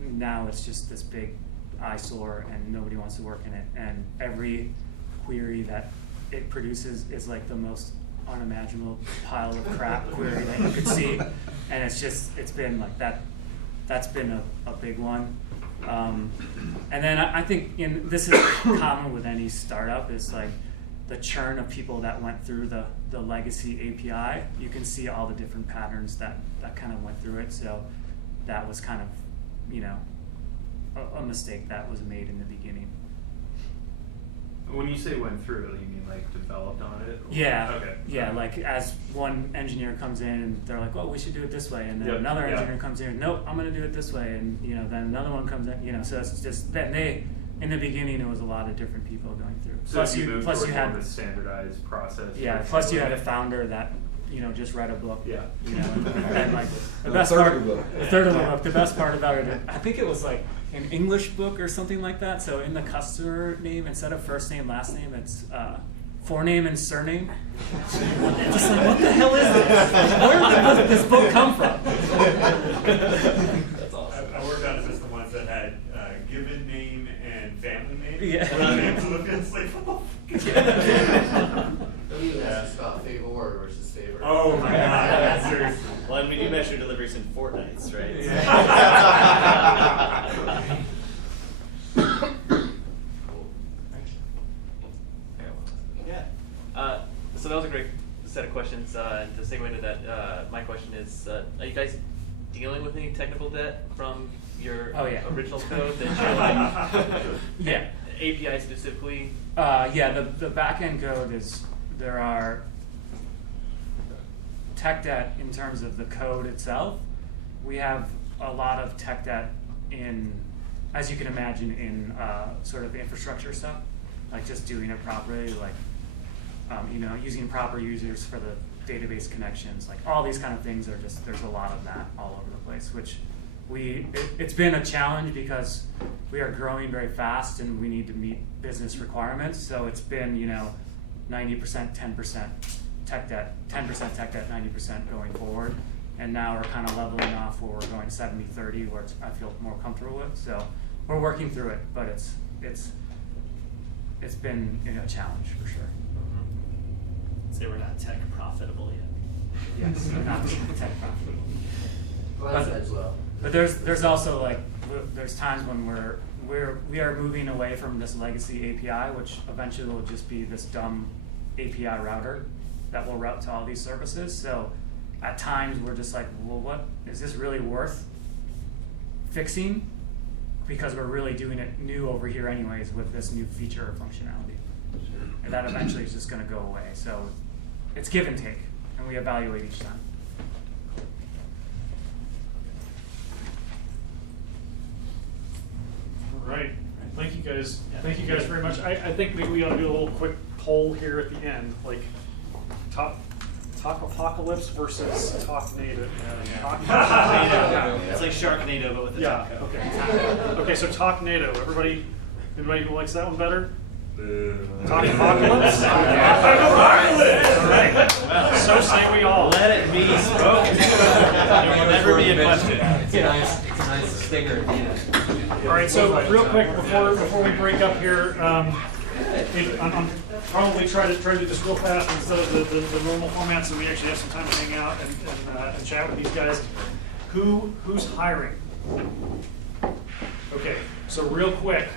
now it's just this big eyesore and nobody wants to work in it. And every query that it produces is like the most unimaginable pile of crap query that you could see. And it's been like that's been a big one. And then I think this is common with any startup, is like the churn of people that went through the legacy API. You can see all the different patterns that kind of went through it. So that was kind of, a mistake that was made in the beginning. When you say went through, you mean like developed on it? Or? Yeah. Okay. Yeah, like as one engineer comes in and they're like, "Well, we should do it this way," and then another engineer comes in, "Nope, I'm going to do it this way," and then another one comes in, so it's just that in the beginning it was a lot of different people going through. So plus you had had a standardized process. Yeah. Plus you had a founder that just read a book. Yeah. And like the A best third part, of the book. a third of the book. The best part about it, I think it was like an English book or something like that. So in the customer name, instead of first name, last name, it's forename and surname. Just like, what the hell is this? Where did this book come from? That's awesome. and we do measure deliveries in fortnights, right? Yeah. So that was a great set of questions. And to segue into that, my question is: are you guys dealing with any technical debt from your original code that you're like, API specifically? The back-end code is, there are tech debt in terms of the code itself. We have a lot of tech debt in, as you can imagine, in sort of infrastructure stuff, like just doing it properly, like using proper users for the database connections, like all these kind of things are just, there's a lot of that all over the place, which it's been a challenge because we are growing very fast and we need to meet business requirements. So it's been 90%, 10% tech debt, 10% tech debt, 90% going forward. And now we're kind of leveling off where we're going 70-30, where I feel more comfortable with. So we're working through it, but it's been a challenge for sure. Say we're not tech profitable yet. Yes, we're not tech profitable. But there's also there's times when we are moving away from this legacy API, which eventually will just be this dumb API router that will route to all these services. So at times we're just like, well, what is this really worth fixing? Because we're really doing it new over here anyways with this new feature or functionality. And that eventually is just going to go away. So it's give and take, and we evaluate each time. All right. Thank you guys. Thank you guys very much. I think maybe we ought to do a little quick poll here at the end, like Tacopacolypse versus Talk Native. It's like Sharknado, but with the taco. Okay. Okay, so Talk Native. Anybody who likes that one better? Tacopacolypse? Tacopacolypse! All right. So say we all. Let it be spoken. There will never be a question. It's a nice stinger at the end. All right, so real quick before we break up here, I'm probably try to do this real fast instead of the normal format, so we actually have some time to hang out and chat with these guys. Who's hiring? Okay, so real quick,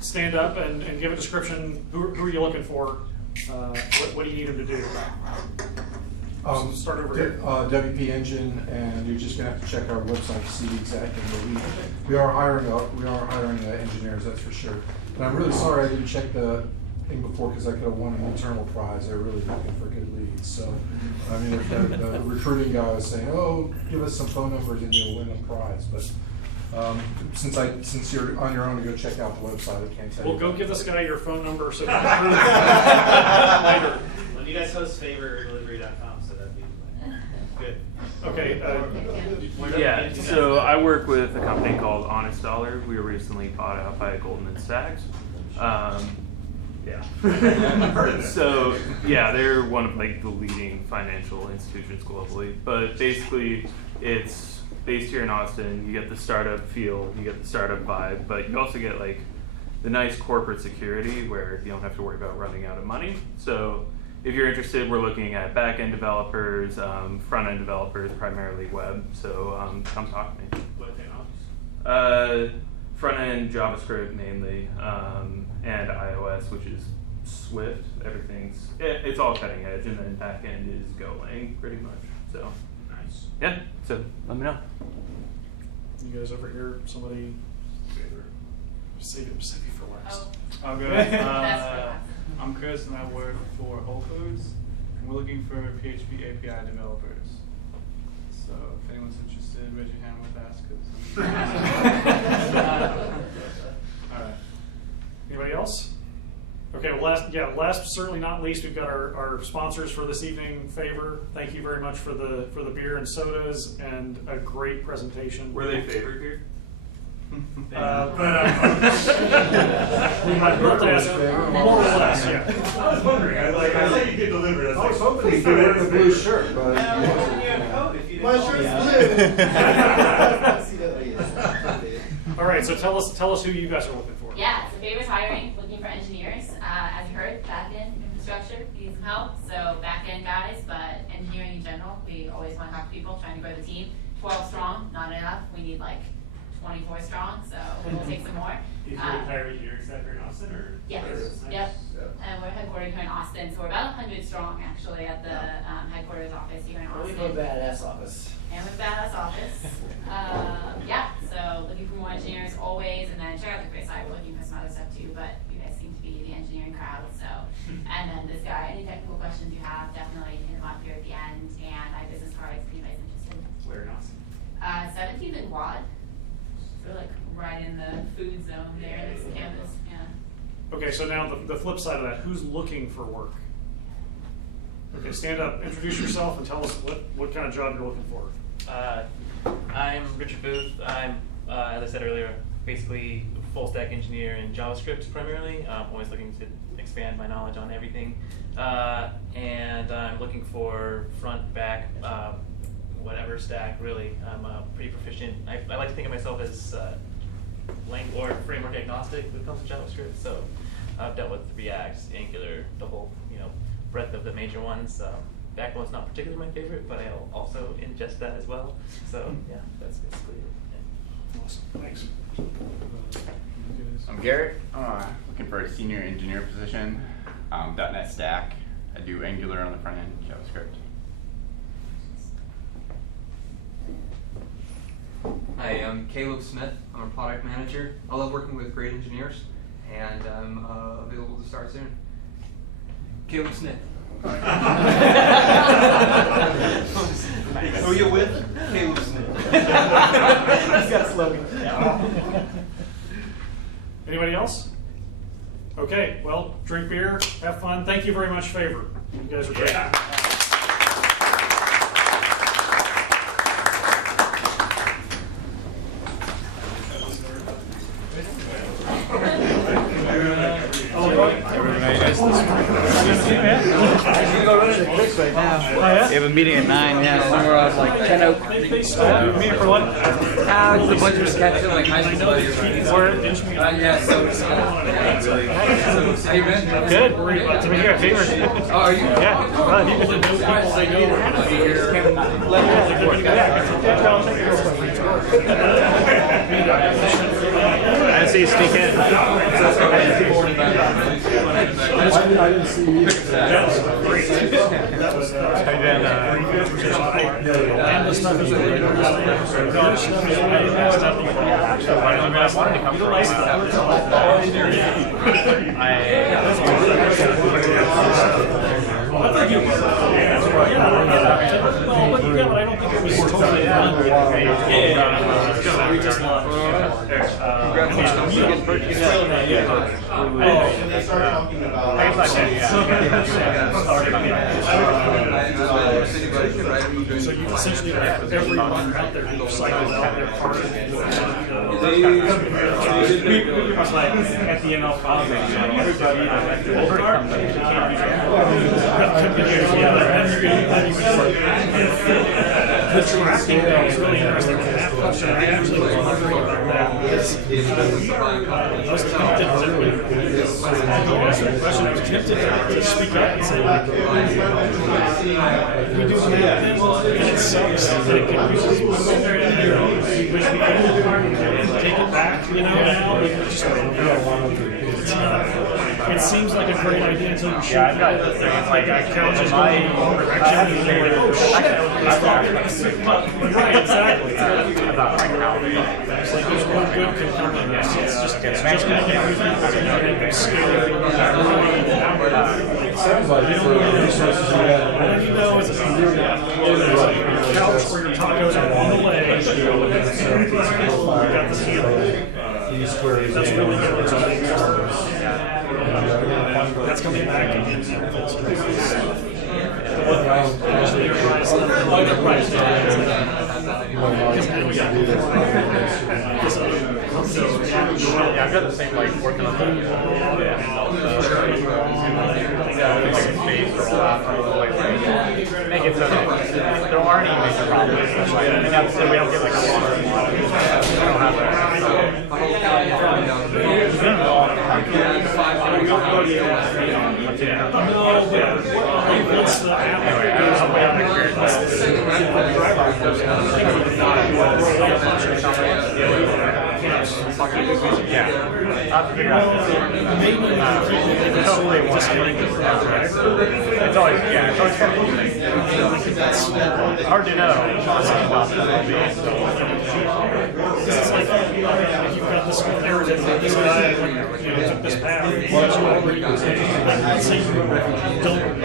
stand up and give a description. Who are you looking for? What do you need them to do? So start over here. WP Engine, and you're just gonna have to check our website to see the exact thing. We are hiring engineers, that's for sure. And I'm really sorry I didn't check the thing before because I could have won an internal prize. They're really looking for good leads. So, I mean, if the recruiting guy was saying, "Oh, give us some phone numbers and you'll win a prize," but since you're on your own to go check out the website, I can't tell you. Well, go give this guy your phone number so later. Well, you guys host favordelivery.com, so that'd be good. Okay. Yeah, so I work with a company called Honest Dollar. We were recently bought out by Goldman Sachs. Yeah. I've heard of it. So yeah, they're one of the leading financial institutions globally. But basically, it's based here in Austin. You get the startup feel, you get the startup vibe, but you also get the nice corporate security where you don't have to worry about running out of money. So if you're interested, we're looking at back-end developers, front-end developers, primarily web. So come talk to me. What technologies? Front-end JavaScript mainly, and iOS, which is Swift. It's all cutting edge, and then back-end is Golang, pretty much. So nice. Yeah. So let me know. You guys over here, somebody save it for last. I'll go. I'm Chris and I work for Whole Foods, and we're looking for PHP API developers. So if anyone's interested, raise your hand real fast. All right. Anybody else? Okay. Well, last but certainly not least, we've got our sponsors for this evening. Favor, thank you very much for the beer and sodas and a great presentation. Were they favored here? We might have to ask more or less, yeah. I was wondering. I thought you could deliver it. I was hoping he'd be wearing the blue shirt, but my shirt's blue. All right, so tell us who you guys are looking for. Yeah, so Favor's hiring, looking for engineers. As you heard, back-end infrastructure, need some help. So back-end guys, but engineering in general. general. We always want to talk to people, trying to grow the team. 12 strong, not enough. We need like 24 strong, so we'll take some more. Is your entire engineering staff here in Austin, or? Yes. Yep. And we're headquartered here in Austin, so we're about 100 strong actually at the headquarters office here in Austin. We have a badass office. And with badass office. Yeah, so looking for more engineers always, and then check out the career side, we're looking for some other stuff too, but you guys seem to be the engineering crowd, so. And then this guy, any technical questions you have, definitely hit him up here at the end, and I have business cards if anybody's interested. Where in Austin? 17th and Quad. So like right in the food zone there next to campus, yeah. Okay, so now the flip side of that, who's looking for work? Okay, stand up, introduce yourself, and tell us what kind of job you're looking for. I'm Richard Booth. I'm, as I said earlier, basically a full stack engineer in JavaScript primarily. I'm always looking to expand my knowledge on everything. And I'm looking for front, back, whatever stack really. I'm pretty proficient. I like to think of myself as language or framework agnostic when it comes to JavaScript. So I've dealt with React, Angular, the whole breadth of the major ones. Backbone's not particularly my favorite, but I'll also ingest that as well. So yeah, that's basically it. Awesome, thanks. I'm Garrett. I'm looking for a senior engineer position. .NET Stack. I do Angular on the front end, JavaScript. Hi, I'm Caleb Smith. I'm a product manager. I love working with great engineers, and I'm available to start soon. Caleb Smith. Who are you with? Caleb Smith. He's got a slogan. Anybody else? Okay, well, drink beer, have fun. Thank you very much, Favor. You guys are great. Yeah. We have a meeting at 9, yeah, somewhere around like 10 o'clock. Meeting for what? It's a bunch of us catching like high school buddies. Yeah, so it's how you been? Good. We're here at Favor. Oh, are you? Yeah. Well, if you can know people they I see you sneak in. I didn't see you. That was great. That was and the stuff is really I don't think it was totally we just so you essentially have everyone out there who cycles out their car. Like at the end of the tracking is really interesting. I actually was wondering about that. I was tempted to speak up and say, like, we do some and it sucks that it confuses people. We wish we could take it back, now we just it seems like a great idea until you shoot. Yeah, I've got this thing. It's like I count my direction and you're like, oh shit. Right, exactly. It's like there's one good can come from this. It's just going to get scary. It sounds like it's the resources you have. All you know is a couch where your tacos are on the way. You got the ceiling. That's really good. That's coming back again. Yeah, I've got the same like working on the space for a while. Make it so that there aren't any major problems. And so we don't get like a lot of we don't have Yeah, I'll have to figure out. Totally it's always, yeah, it's always fun. It's hard to know. This is like you've got this narrative that this guy took this path. So you don't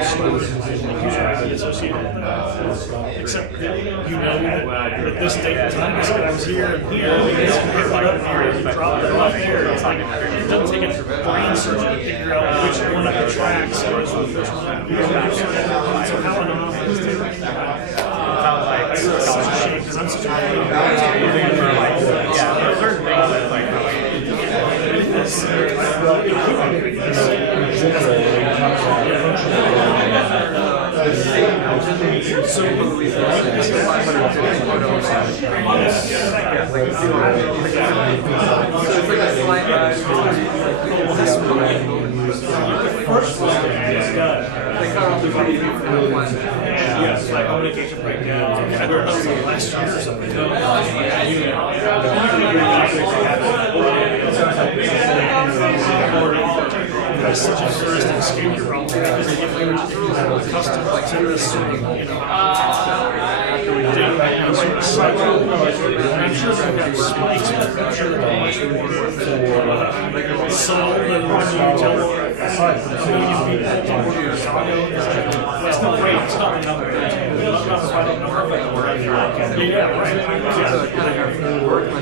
usually associated with that, except that you know that at this date and time, this guy was here and here, and this picked it up here, and he dropped it off there. It's like it doesn't take a brain surgeon to figure out which one of the tracks was the first one. So how anonymous is it? Sounds like Such a shame, because I'm such a yeah, there's certain things that like Yes, like communication breakdown. I don't know, last year or something. That's such an interesting skew problem because if we were accustomed to this sort of, sort of cycle, I'm sure we've got spikes, but I'm sure they're much more subtle than when you tell a million people to work your side. It's not great, it's not the number. Yeah, right.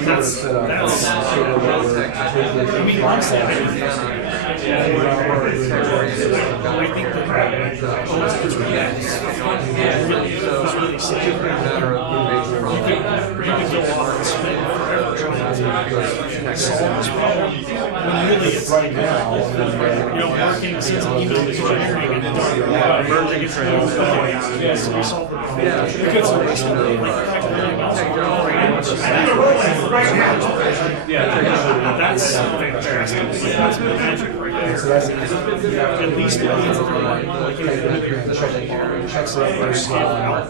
That's I mean, honestly, I think it's really safe. You can go off and spend forever trying to solve this problem. When really it's like, working since email engineering and merging it through yes, we solve the problem. Because the rest of it, that's fantastic. That's magic right there. At least it means that checks out their scale out.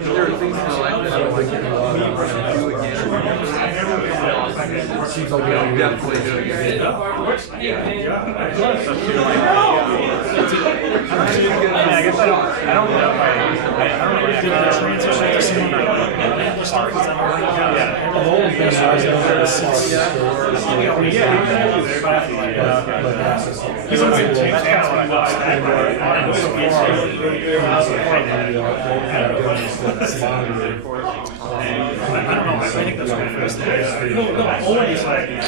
There are things in my life that I would like to do again. Seems like I'm definitely doing it. I guess I don't know if I don't really do the transition to someone I think that's what it is. Always like I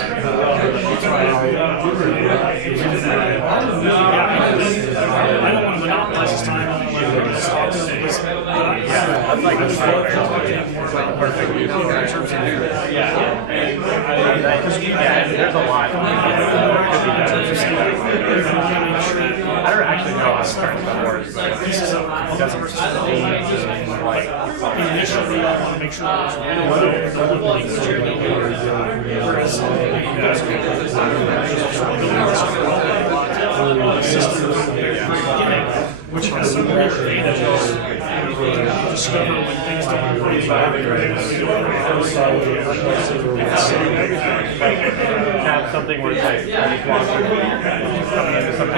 don't want to monopolize his time on that's like perfect in terms of there's a lot. I don't actually know how to start the board, but pieces of initially I want to make sure that it's really whereas which has some real data to discover when things don't break have something where it's like coming into some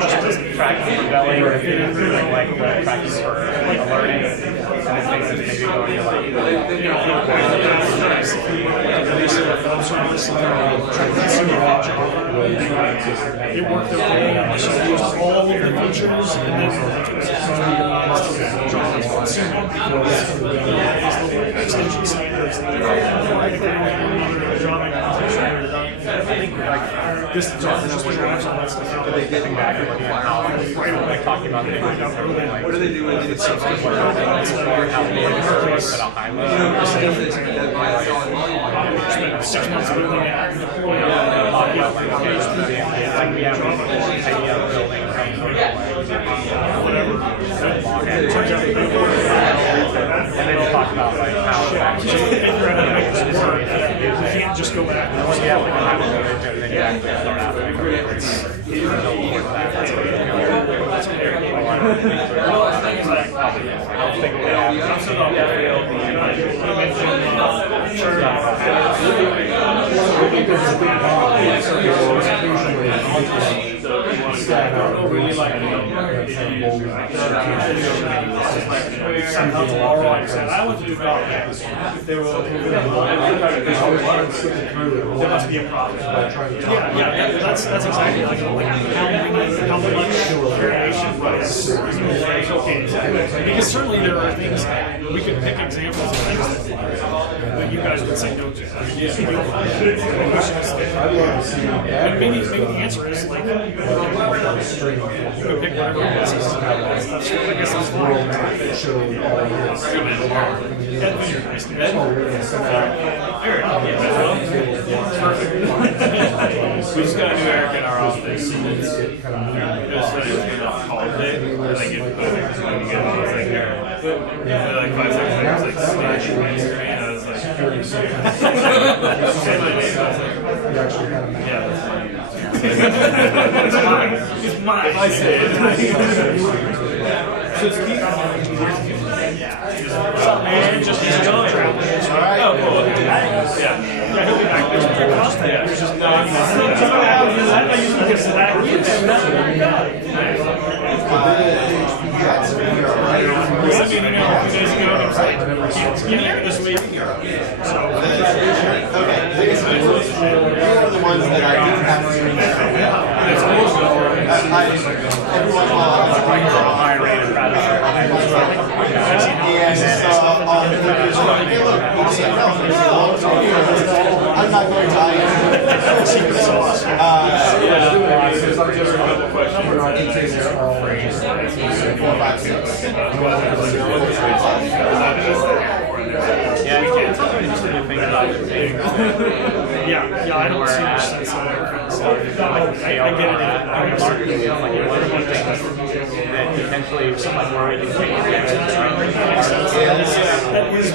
just doesn't track the belly or if it's like practice for learning and it makes it maybe go into like it worked okay. So it used all of the features and then extension standards. I think like this just what you're watching that stuff. They getting back and looking at how like talking about the what do they do when it's something how they at a high level. 6 months building it. Like we have a idea of building whatever. And turns out and then talk about like how it just figure out how to make this work. You can't just go back. I went to do college. There must be a problem. Yeah, that's exactly like how much variation was okay. Because certainly there are things that we could pick examples of things that you guys would say no to. But maybe the answer is like you could pick whatever it is. I guess that's fine. We just got a new Eric in our office. It was gonna call it day. Like if when you get on, it's like here. For like 5 seconds, I was like smashing my screen. I was like, yeah, that's funny. It's mine. It's mine. I say it. Just contract. Oh, cool. Yeah, he'll be back. There's a cost. Yeah, there's just not. This week. Okay, these are the ones that I didn't have to. Every once in a while, I was going for a higher rate of I'm not going to hide. Secret sauce. Yeah, I don't see much sense in that kind of stuff. I get it. I potentially something more. That is